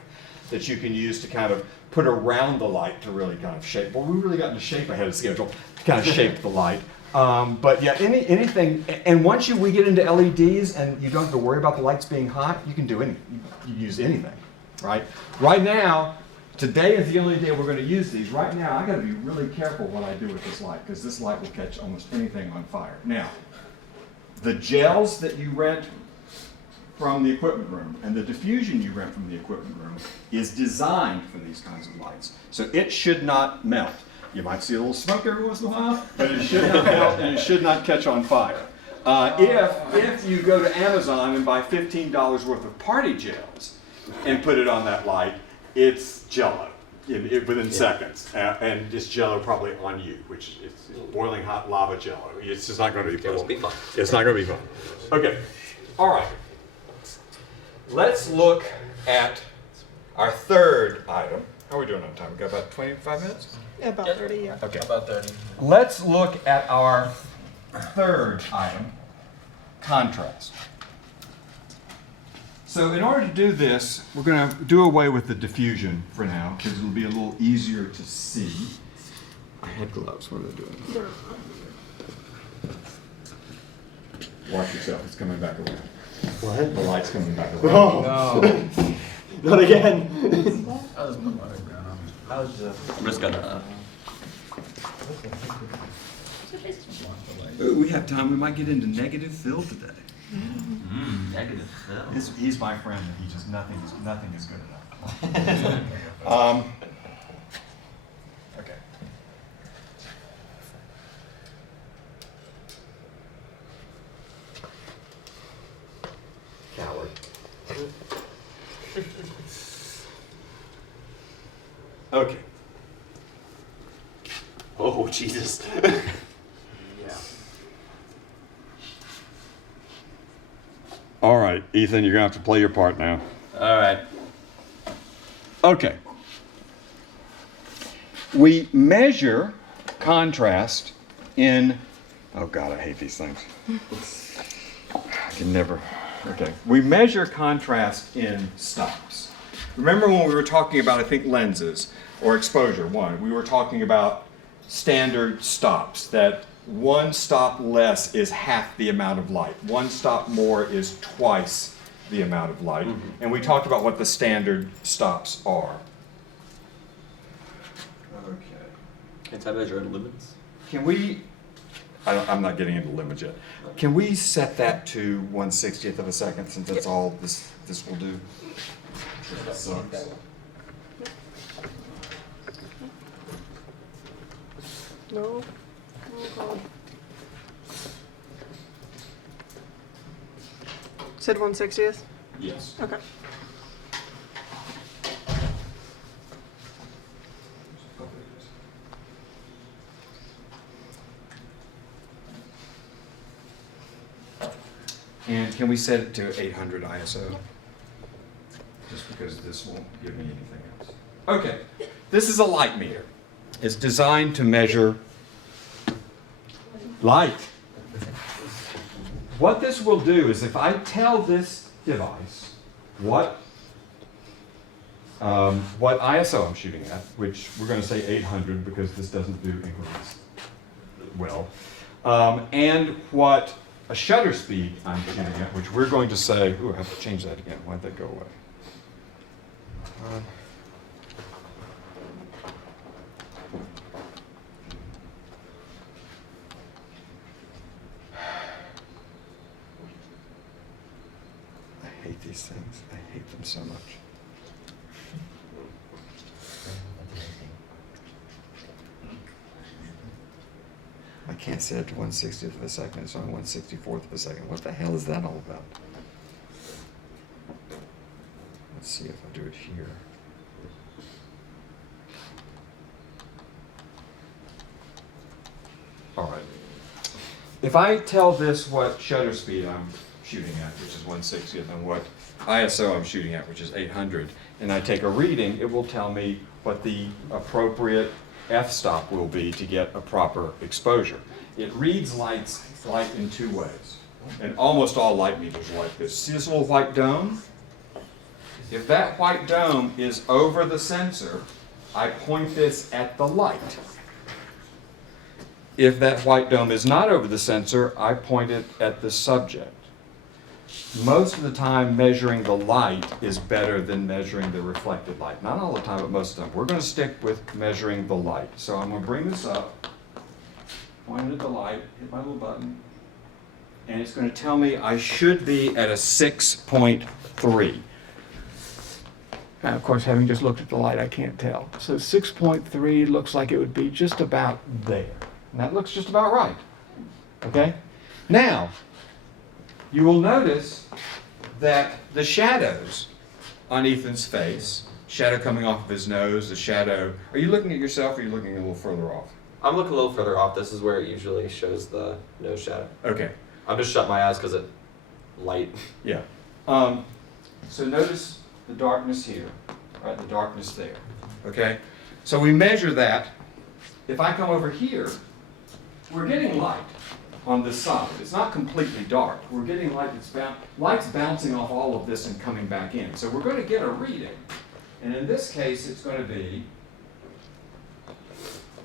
that you can use to kind of put around the light to really kind of shape. Well, we really got into shape ahead of schedule to kind of shape the light. But yeah, anything, and once we get into LEDs and you don't have to worry about the lights being hot, you can do anything. You use anything, right? Right now, Today is the only day we're going to use these. Right now, I got to be really careful what I do with this light because this light will catch almost anything on fire. Now, the gels that you rent from the equipment room and the diffusion you rent from the equipment room is designed for these kinds of lights. So it should not melt. You might see a little smoke every once in a while, but it should not melt and it should not catch on fire. If you go to Amazon and buy $15 worth of party gels and put it on that light, it's Jell-O within seconds, and it's Jell-O probably on you, which is boiling hot lava Jell-O. It's just not going to be fun. It won't be fun. It's not going to be fun. Okay, all right. Let's look at our third item. How are we doing on time? We got about 25 minutes? About 30, yeah. Okay. About 30. Let's look at our third item, contrast. So in order to do this, we're going to do away with the diffusion for now because it'll be a little easier to see. I had gloves. What are they doing? Watch yourself. It's coming back around. What? The light's coming back around. No. Not again. I was putting my ground on. I was just. I'm just gonna. We have time. We might get into negative fill today. Negative fill. He's my friend, and he just nothing is good enough. Okay. Coward. Okay. Oh, Jesus. Yeah. All right, Ethan, you're gonna have to play your part now. All right. Okay. We measure contrast in, oh God, I hate these things. I can never, okay. We measure contrast in stops. Remember when we were talking about, I think, lenses or exposure, we were talking about standard stops, that one stop less is half the amount of light. One stop more is twice the amount of light. Mm-hmm. And we talked about what the standard stops are. Okay. Anti-measure lumens. Can we, I'm not getting into limits yet. Can we set that to 1/60th of a second since that's all this will do? So, No. Oh, God. Said 1/60th? yes. Okay. And can we set it to 800 ISO? Just because this won't give me anything else. Okay, this is a light meter. It's designed to measure light. What this will do is if I tell this device what ISO I'm shooting at, which we're going to say 800 because this doesn't do increments well, and what a shutter speed I'm shooting at, which we're going to say, ooh, I have to change that again. Why'd that go away? I hate these things. I hate them so much. I can't set it to 1/60th of a second. It's only 1/64th of a second. What the hell is that all about? Let's see if I do it here. All right. If I tell this what shutter speed I'm shooting at, which is 1/60th, and what ISO I'm shooting at, which is 800, and I take a reading, it will tell me what the appropriate f-stop will be to get a proper exposure. It reads light in two ways, and almost all light meters are like this. See this little white dome? If that white dome is over the sensor, I point this at the light. If that white dome is not over the sensor, I point it at the subject. most of the time measuring the light is better than measuring the reflected light. Not all the time, but most of the time. We're going to stick with measuring the light. So I'm going to bring this up, point at the light, hit my little button, and it's going to tell me I should be at a 6.3. And of course, having just looked at the light, I can't tell. So 6.3 looks like it would be just about there. And that looks just about right. Okay? Now, you will notice that the shadows on Ethan's face, shadow coming off of his nose, the shadow. Are you looking at yourself or are you looking a little further off? I'm looking a little further off. This is where it usually shows the nose shadow. Okay. I'm just shutting my eyes because it light. Yeah. So notice the darkness here, right? The darkness there. Okay? So we measure that. If I come over here, we're getting light on this side. It's not completely dark. We're getting light that's light's bouncing off all of this and coming back in. So we're going to get a reading. And in this case, it's going to be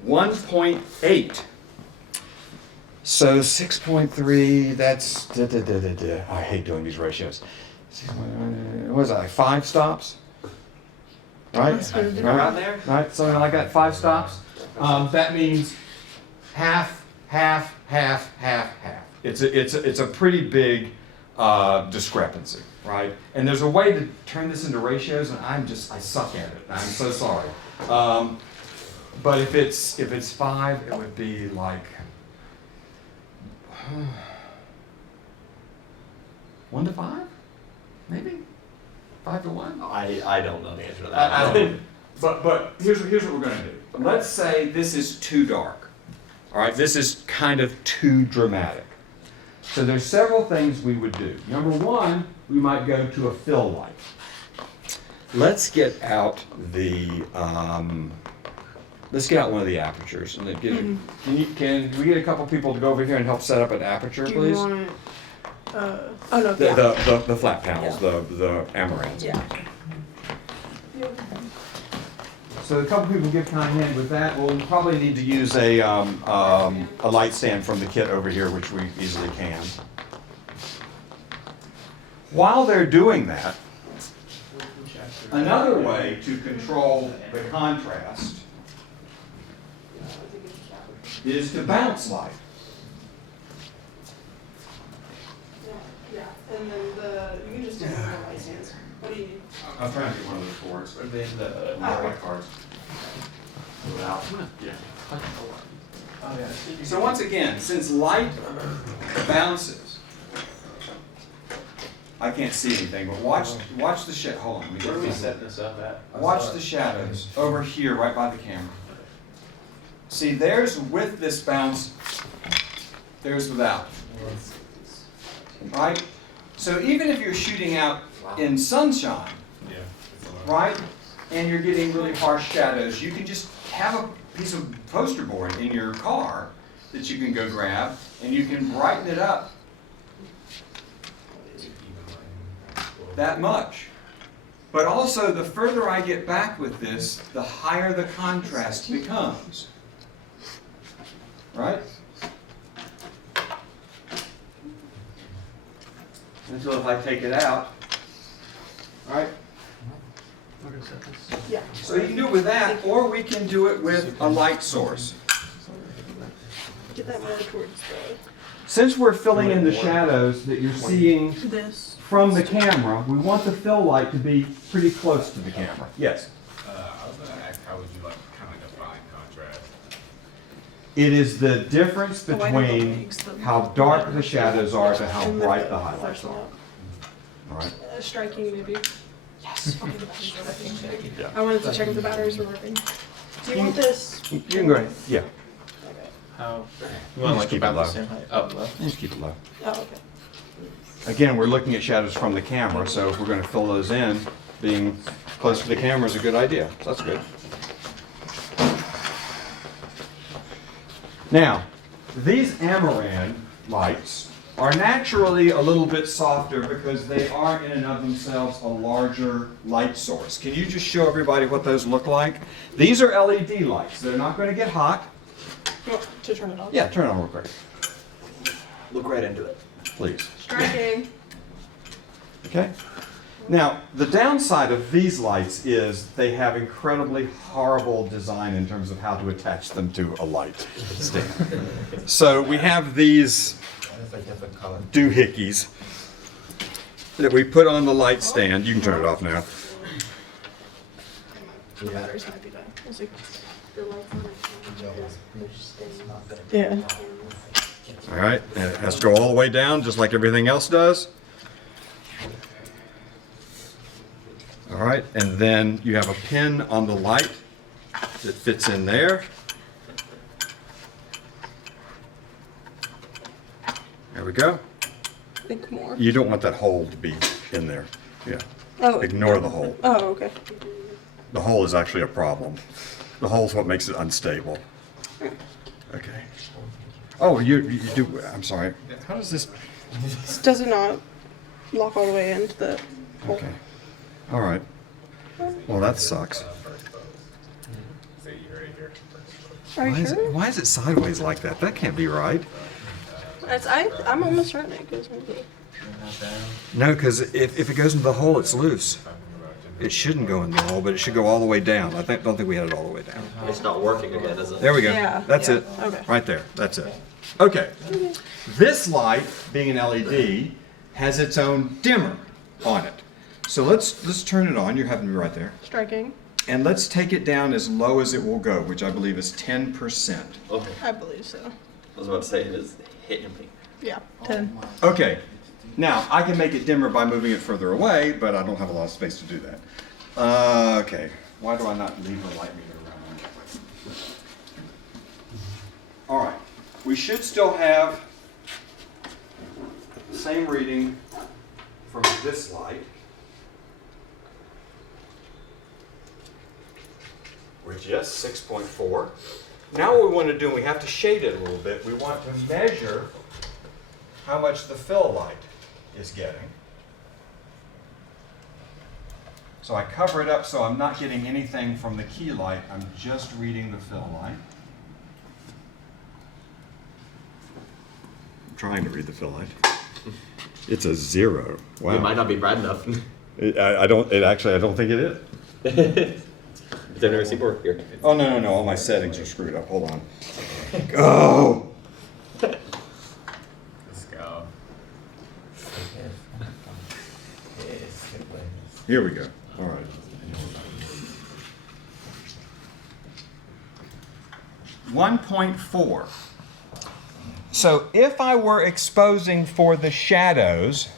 1.8. So 6.3, that's, I hate doing these ratios. What is that, like 5 stops? Right? Around there? Right, something like that, 5 stops. That means half, half, half, half, half. It's a pretty big discrepancy, right? And there's a way to turn this into ratios, and I suck at it. I'm so sorry. But if it's 5, it would be like 1 to 5, maybe 5 to 1. I don't know the answer to that. I don't. But here's what we're going to do. Let's say this is too dark. All right, this is kind of too dramatic. So there's several things we would do. Number one, we might go to a fill light. Let's get out the let's get out one of the apertures. And can we get a couple people to go over here and help set up an aperture, Do please? you want no, The flat panels, the Amarants. Yeah. So a couple people give kind hand with that. We'll probably need to use a light stand from the kit over here, which we easily can. While they're doing that, another way to control the contrast is to bounce light. Yeah, and then you can just do one of the light stands. What do you need? I'm trying to get one of those boards. Or the White cards. Yeah. Oh yeah. So once again, since light bounces, I can't see anything, but watch the shadow. Hold on, let me Where are we get setting this up at? Watch the shadows over here, right by the camera. See, there's with this bounce, there's without. Right? So even if you're shooting out in sunshine, right, and you're getting really harsh shadows, you can just have a piece of poster board in your car that you can go grab, and you can brighten it up that much. But also, the further I get back with this, the higher the contrast becomes. Right? Until if I take it out, right? Yeah. So you can do it with that, or we can do it with a light source. Get that more towards the Since we're filling in the shadows that you're seeing this. from the camera, we want the fill light to be pretty close to the camera. Yes? I was gonna ask, how would you like kind of define contrast? It is the difference The white and blue between makes the- how dark the shadows are to how And then bright the highlights flashing are. out. All right? Striking maybe. Yes. Okay, the batteries are working. Yeah. I wanted to check if the batteries were working. Do you want this? You can go ahead. Yeah. Okay. How? Just You want like keep it about the low. same height? Up low. Just keep it low. Oh, okay. Again, we're looking at shadows from the camera, so if we're going to fill those in, being close to the camera is a good idea. So that's good. Now, these Amaran lights are naturally a little bit softer because they are in and of themselves a larger light source. Can you just show everybody what those look like? These are LED lights. They're not going to get hot. You want to turn it on? Yeah, turn it on real quick, Look right into it. please. Striking. Okay? Now, the downside of these lights is they have incredibly horrible design in terms of how to attach them to a light stand. So we have these doohickeys that we put on the light stand. You can turn it off now. The batteries might be done. We'll see. Yeah. All right, and it has to go all the way down just like everything else does. All right, and then you have a pin on the light that fits in there. There we go. Think more. You don't want that hole to be in there. Yeah. Oh. Ignore the hole. Oh, okay. The hole is actually a problem. The hole is what makes it unstable. Okay. Oh, you do, I'm sorry. How does this? Does it not lock all the way into the hole? Okay. All right. Well, that sucks. Are you sure? Why is it sideways like that? That can't be right. I'm almost certain it goes into the... No, because if it goes into the hole, it's loose. It shouldn't go in the hole, but it should go all the way down. Don't think we had it all the way down. It's not working again, is it? There we go. Yeah, That's yeah. it. Okay. Right there. That's it. Okay. This light, being an LED, has its own dimmer on it. So let's turn it on. You're having me right there. Striking. And let's take it down as low as it will go, which I believe is 10%. Okay. I believe so. I was about to say it is hitting me. Yeah, 10. Okay. Now, I can make it dimmer by moving it further away, but I don't have a lot of space to do that. Okay. Why do I not leave the light meter around? All right. We should still have the same reading from this light, which is 6.4. Now what we want to do, we have to shade it a little bit. We want to measure how much the fill light is getting. So I cover it up so I'm not getting anything from the key light. I'm just reading the fill light. I'm trying to read the fill light. It's a 0. Wow. It might not be bright enough. I don't think it is. They've never seen work here. Oh, no. All my settings are screwed up. Hold on. Go! Let's go. Here we go. All right. .4. So if I were exposing for the shadows,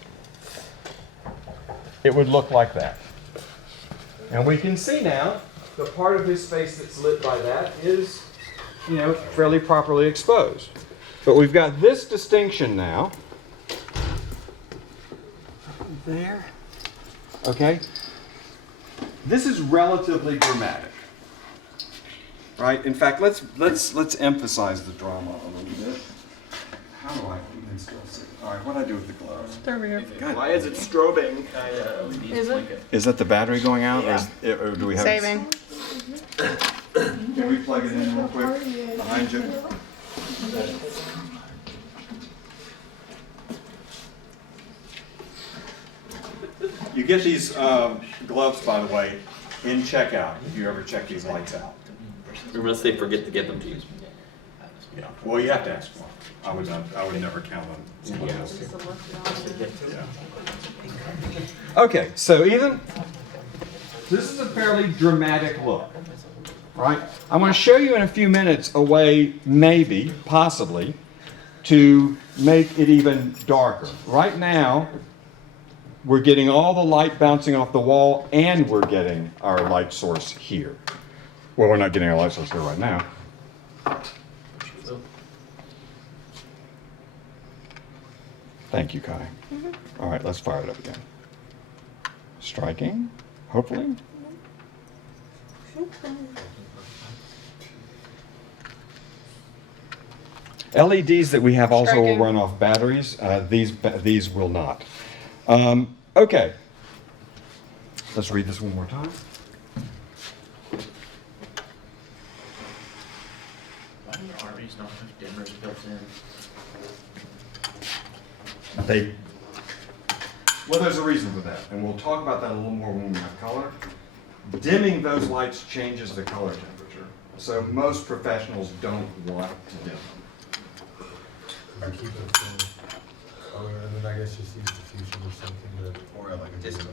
it would look like that. And we can see now the part of his face that's lit by that is, fairly properly exposed. But we've got this distinction now. There. Okay? This is relatively dramatic. Right? In fact, let's emphasize the drama a little bit. How do I even still see it? All right, what do I do with the gloves? They're over here. God. Why is it strobing? Is it? Is that the battery going out? Yeah. Or do we have Saving. Can we plug it in real quick behind you? You get these gloves, by the way, in checkout, if you ever check these lights out. Unless they forget to get them to you. Yeah. Well, you have to ask for them. I would never count on someone else. Yeah. Okay, so Ethan, this is a fairly dramatic look, right? I'm going to show you in a few minutes a way, maybe, possibly, to make it even darker. Right now, we're getting all the light bouncing off the wall, and we're getting our light source here. Well, we're not getting our light source here right now. Thank you, Kai. All right, let's fire it up again. Striking, hopefully. LEDs that we have also will run off batteries. These will not. Okay. Let's read this one more time. Why do your RVs not have dimmers built in? Well, there's a reason for that, and we'll talk about that a little more when we have color. Dimming those lights changes the color temperature, so most professionals don't want to dim them. Or keep it full color, and then I guess just use diffusion or something to, or like a disco.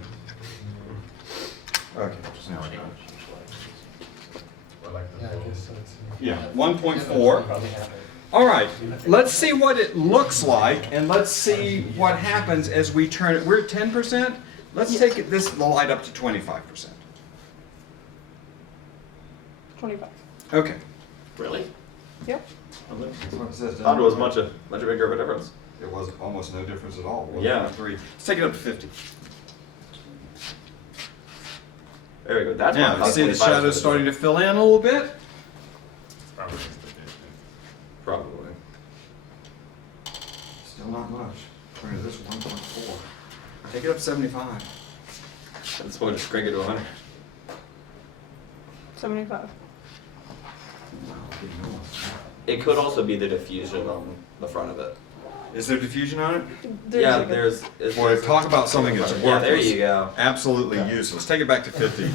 Okay, just now I got it. Or like the. Yeah, I guess so. Yeah, 1.4. All right, let's see what it looks like, and let's see what happens as we turn it. We're at 10%. Let's take the light up to 25%. 25. Okay. Really? Yep. That's what it says. Thought it was much bigger of a difference. It was almost no difference at all. Yeah. 3. Let's take it up to 50. There we go. That's Now, you see the shadows starting to fill in a little bit? Probably. Still not much. Look at this 1.4. Take it up to 75. That's what just crank it to 100. 75. It could also be the diffusion on the front of it. Is there diffusion on it? Yeah, like a- there's. Boy, talk about something that's worthless. Yeah, there you go. Absolutely useless. Take it back to 50.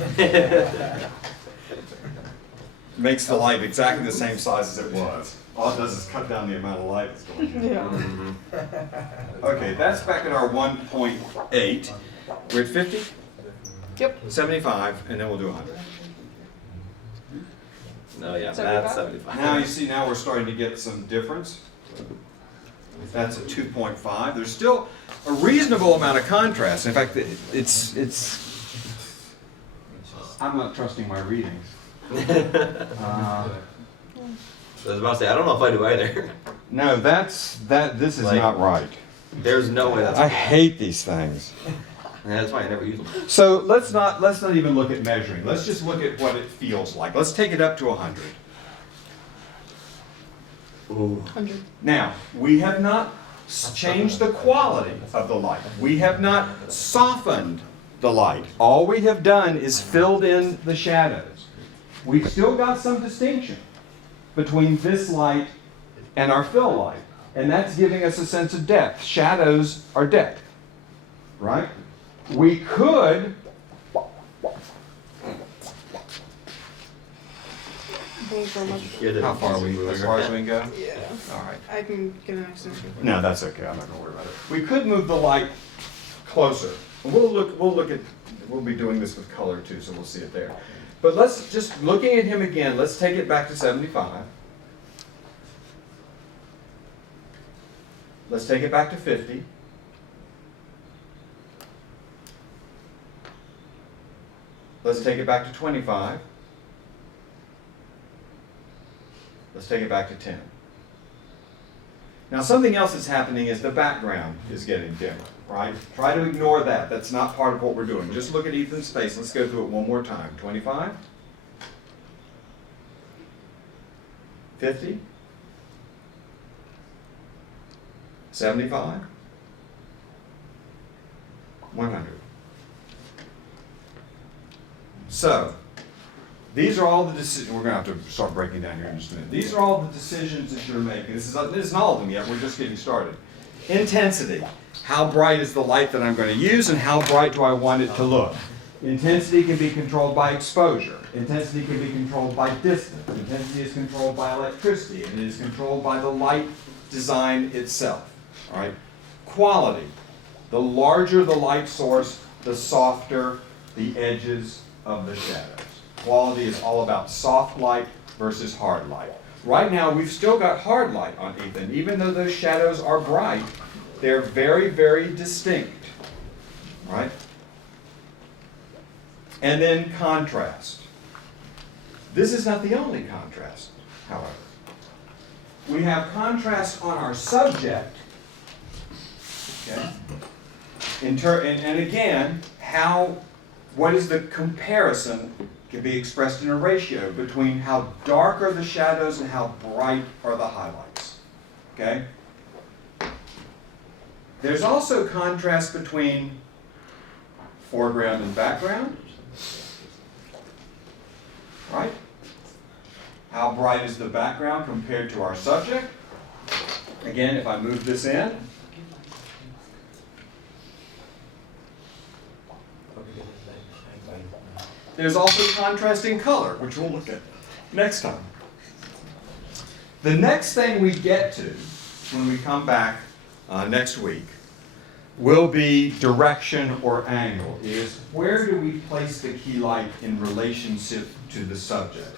Makes the light exactly the same size as it was. All it does is cut down the amount of light that's going in. Yeah. Okay, that's back at our 1.8. We're at 50? Yep. 75, and then we'll do 100. No, yeah, 75? that's 75. Now you see, now we're starting to get some difference. That's a 2.5. There's still a reasonable amount of contrast. In fact, it's. I'm not trusting my readings. I was about to say, I don't know if I do either. No, this is Like- not right. There's no way that's. I hate these things. Yeah, that's why I never use them. So let's not even look at measuring. Let's just look at what it feels like. Let's take it up to 100. Ooh. 100. Now, we have not changed the quality of the light. We have not softened the light. All we have done is filled in the shadows. We've still got some distinction between this light and our fill light, and that's giving us a sense of depth. Shadows are depth, right? We could how far are we? As far as we can go? Yeah. All right. I can get an extension. No, that's okay. I'm not going to worry about it. We could move the light closer. We'll be doing this with color too, so we'll see it there. But let's just, looking at him again, let's take it back to 75. Let's take it back to 50. Let's take it back to 25. Let's take it back to 10. Now something else that's happening is the background is getting dimmer, right? Try to ignore that. That's not part of what we're doing. Just look at Ethan's face. Let's go through it one more time. 25. 50. 75. 100. So, these are all the decisions. We're going to have to start breaking down here in just a minute. These are all the decisions that you're making. This isn't all of them yet. We're just getting started. Intensity. How bright is the light that I'm going to use, and how bright do I want it to look? Intensity can be controlled by exposure. Intensity can be controlled by distance. Intensity is controlled by electricity, and it is controlled by the light design itself. All right. Quality. The larger the light source, the softer the edges of the shadows. Quality is all about soft light versus hard light. Right now, we've still got hard light on Ethan. Even though those shadows are bright, they're very, very distinct. Right? And then contrast. This is not the only contrast, however. We have contrast on our subject. Okay? And again, what is the comparison can be expressed in a ratio between how dark are the shadows and how bright are the highlights. Okay? There's also contrast between foreground and background. Right? How bright is the background compared to our subject? Again, if I move this in, There's also contrasting color, which we'll look at next time. The next thing we get to when we come back next week will be direction or angle, is where do we place the key light in relationship to the subject.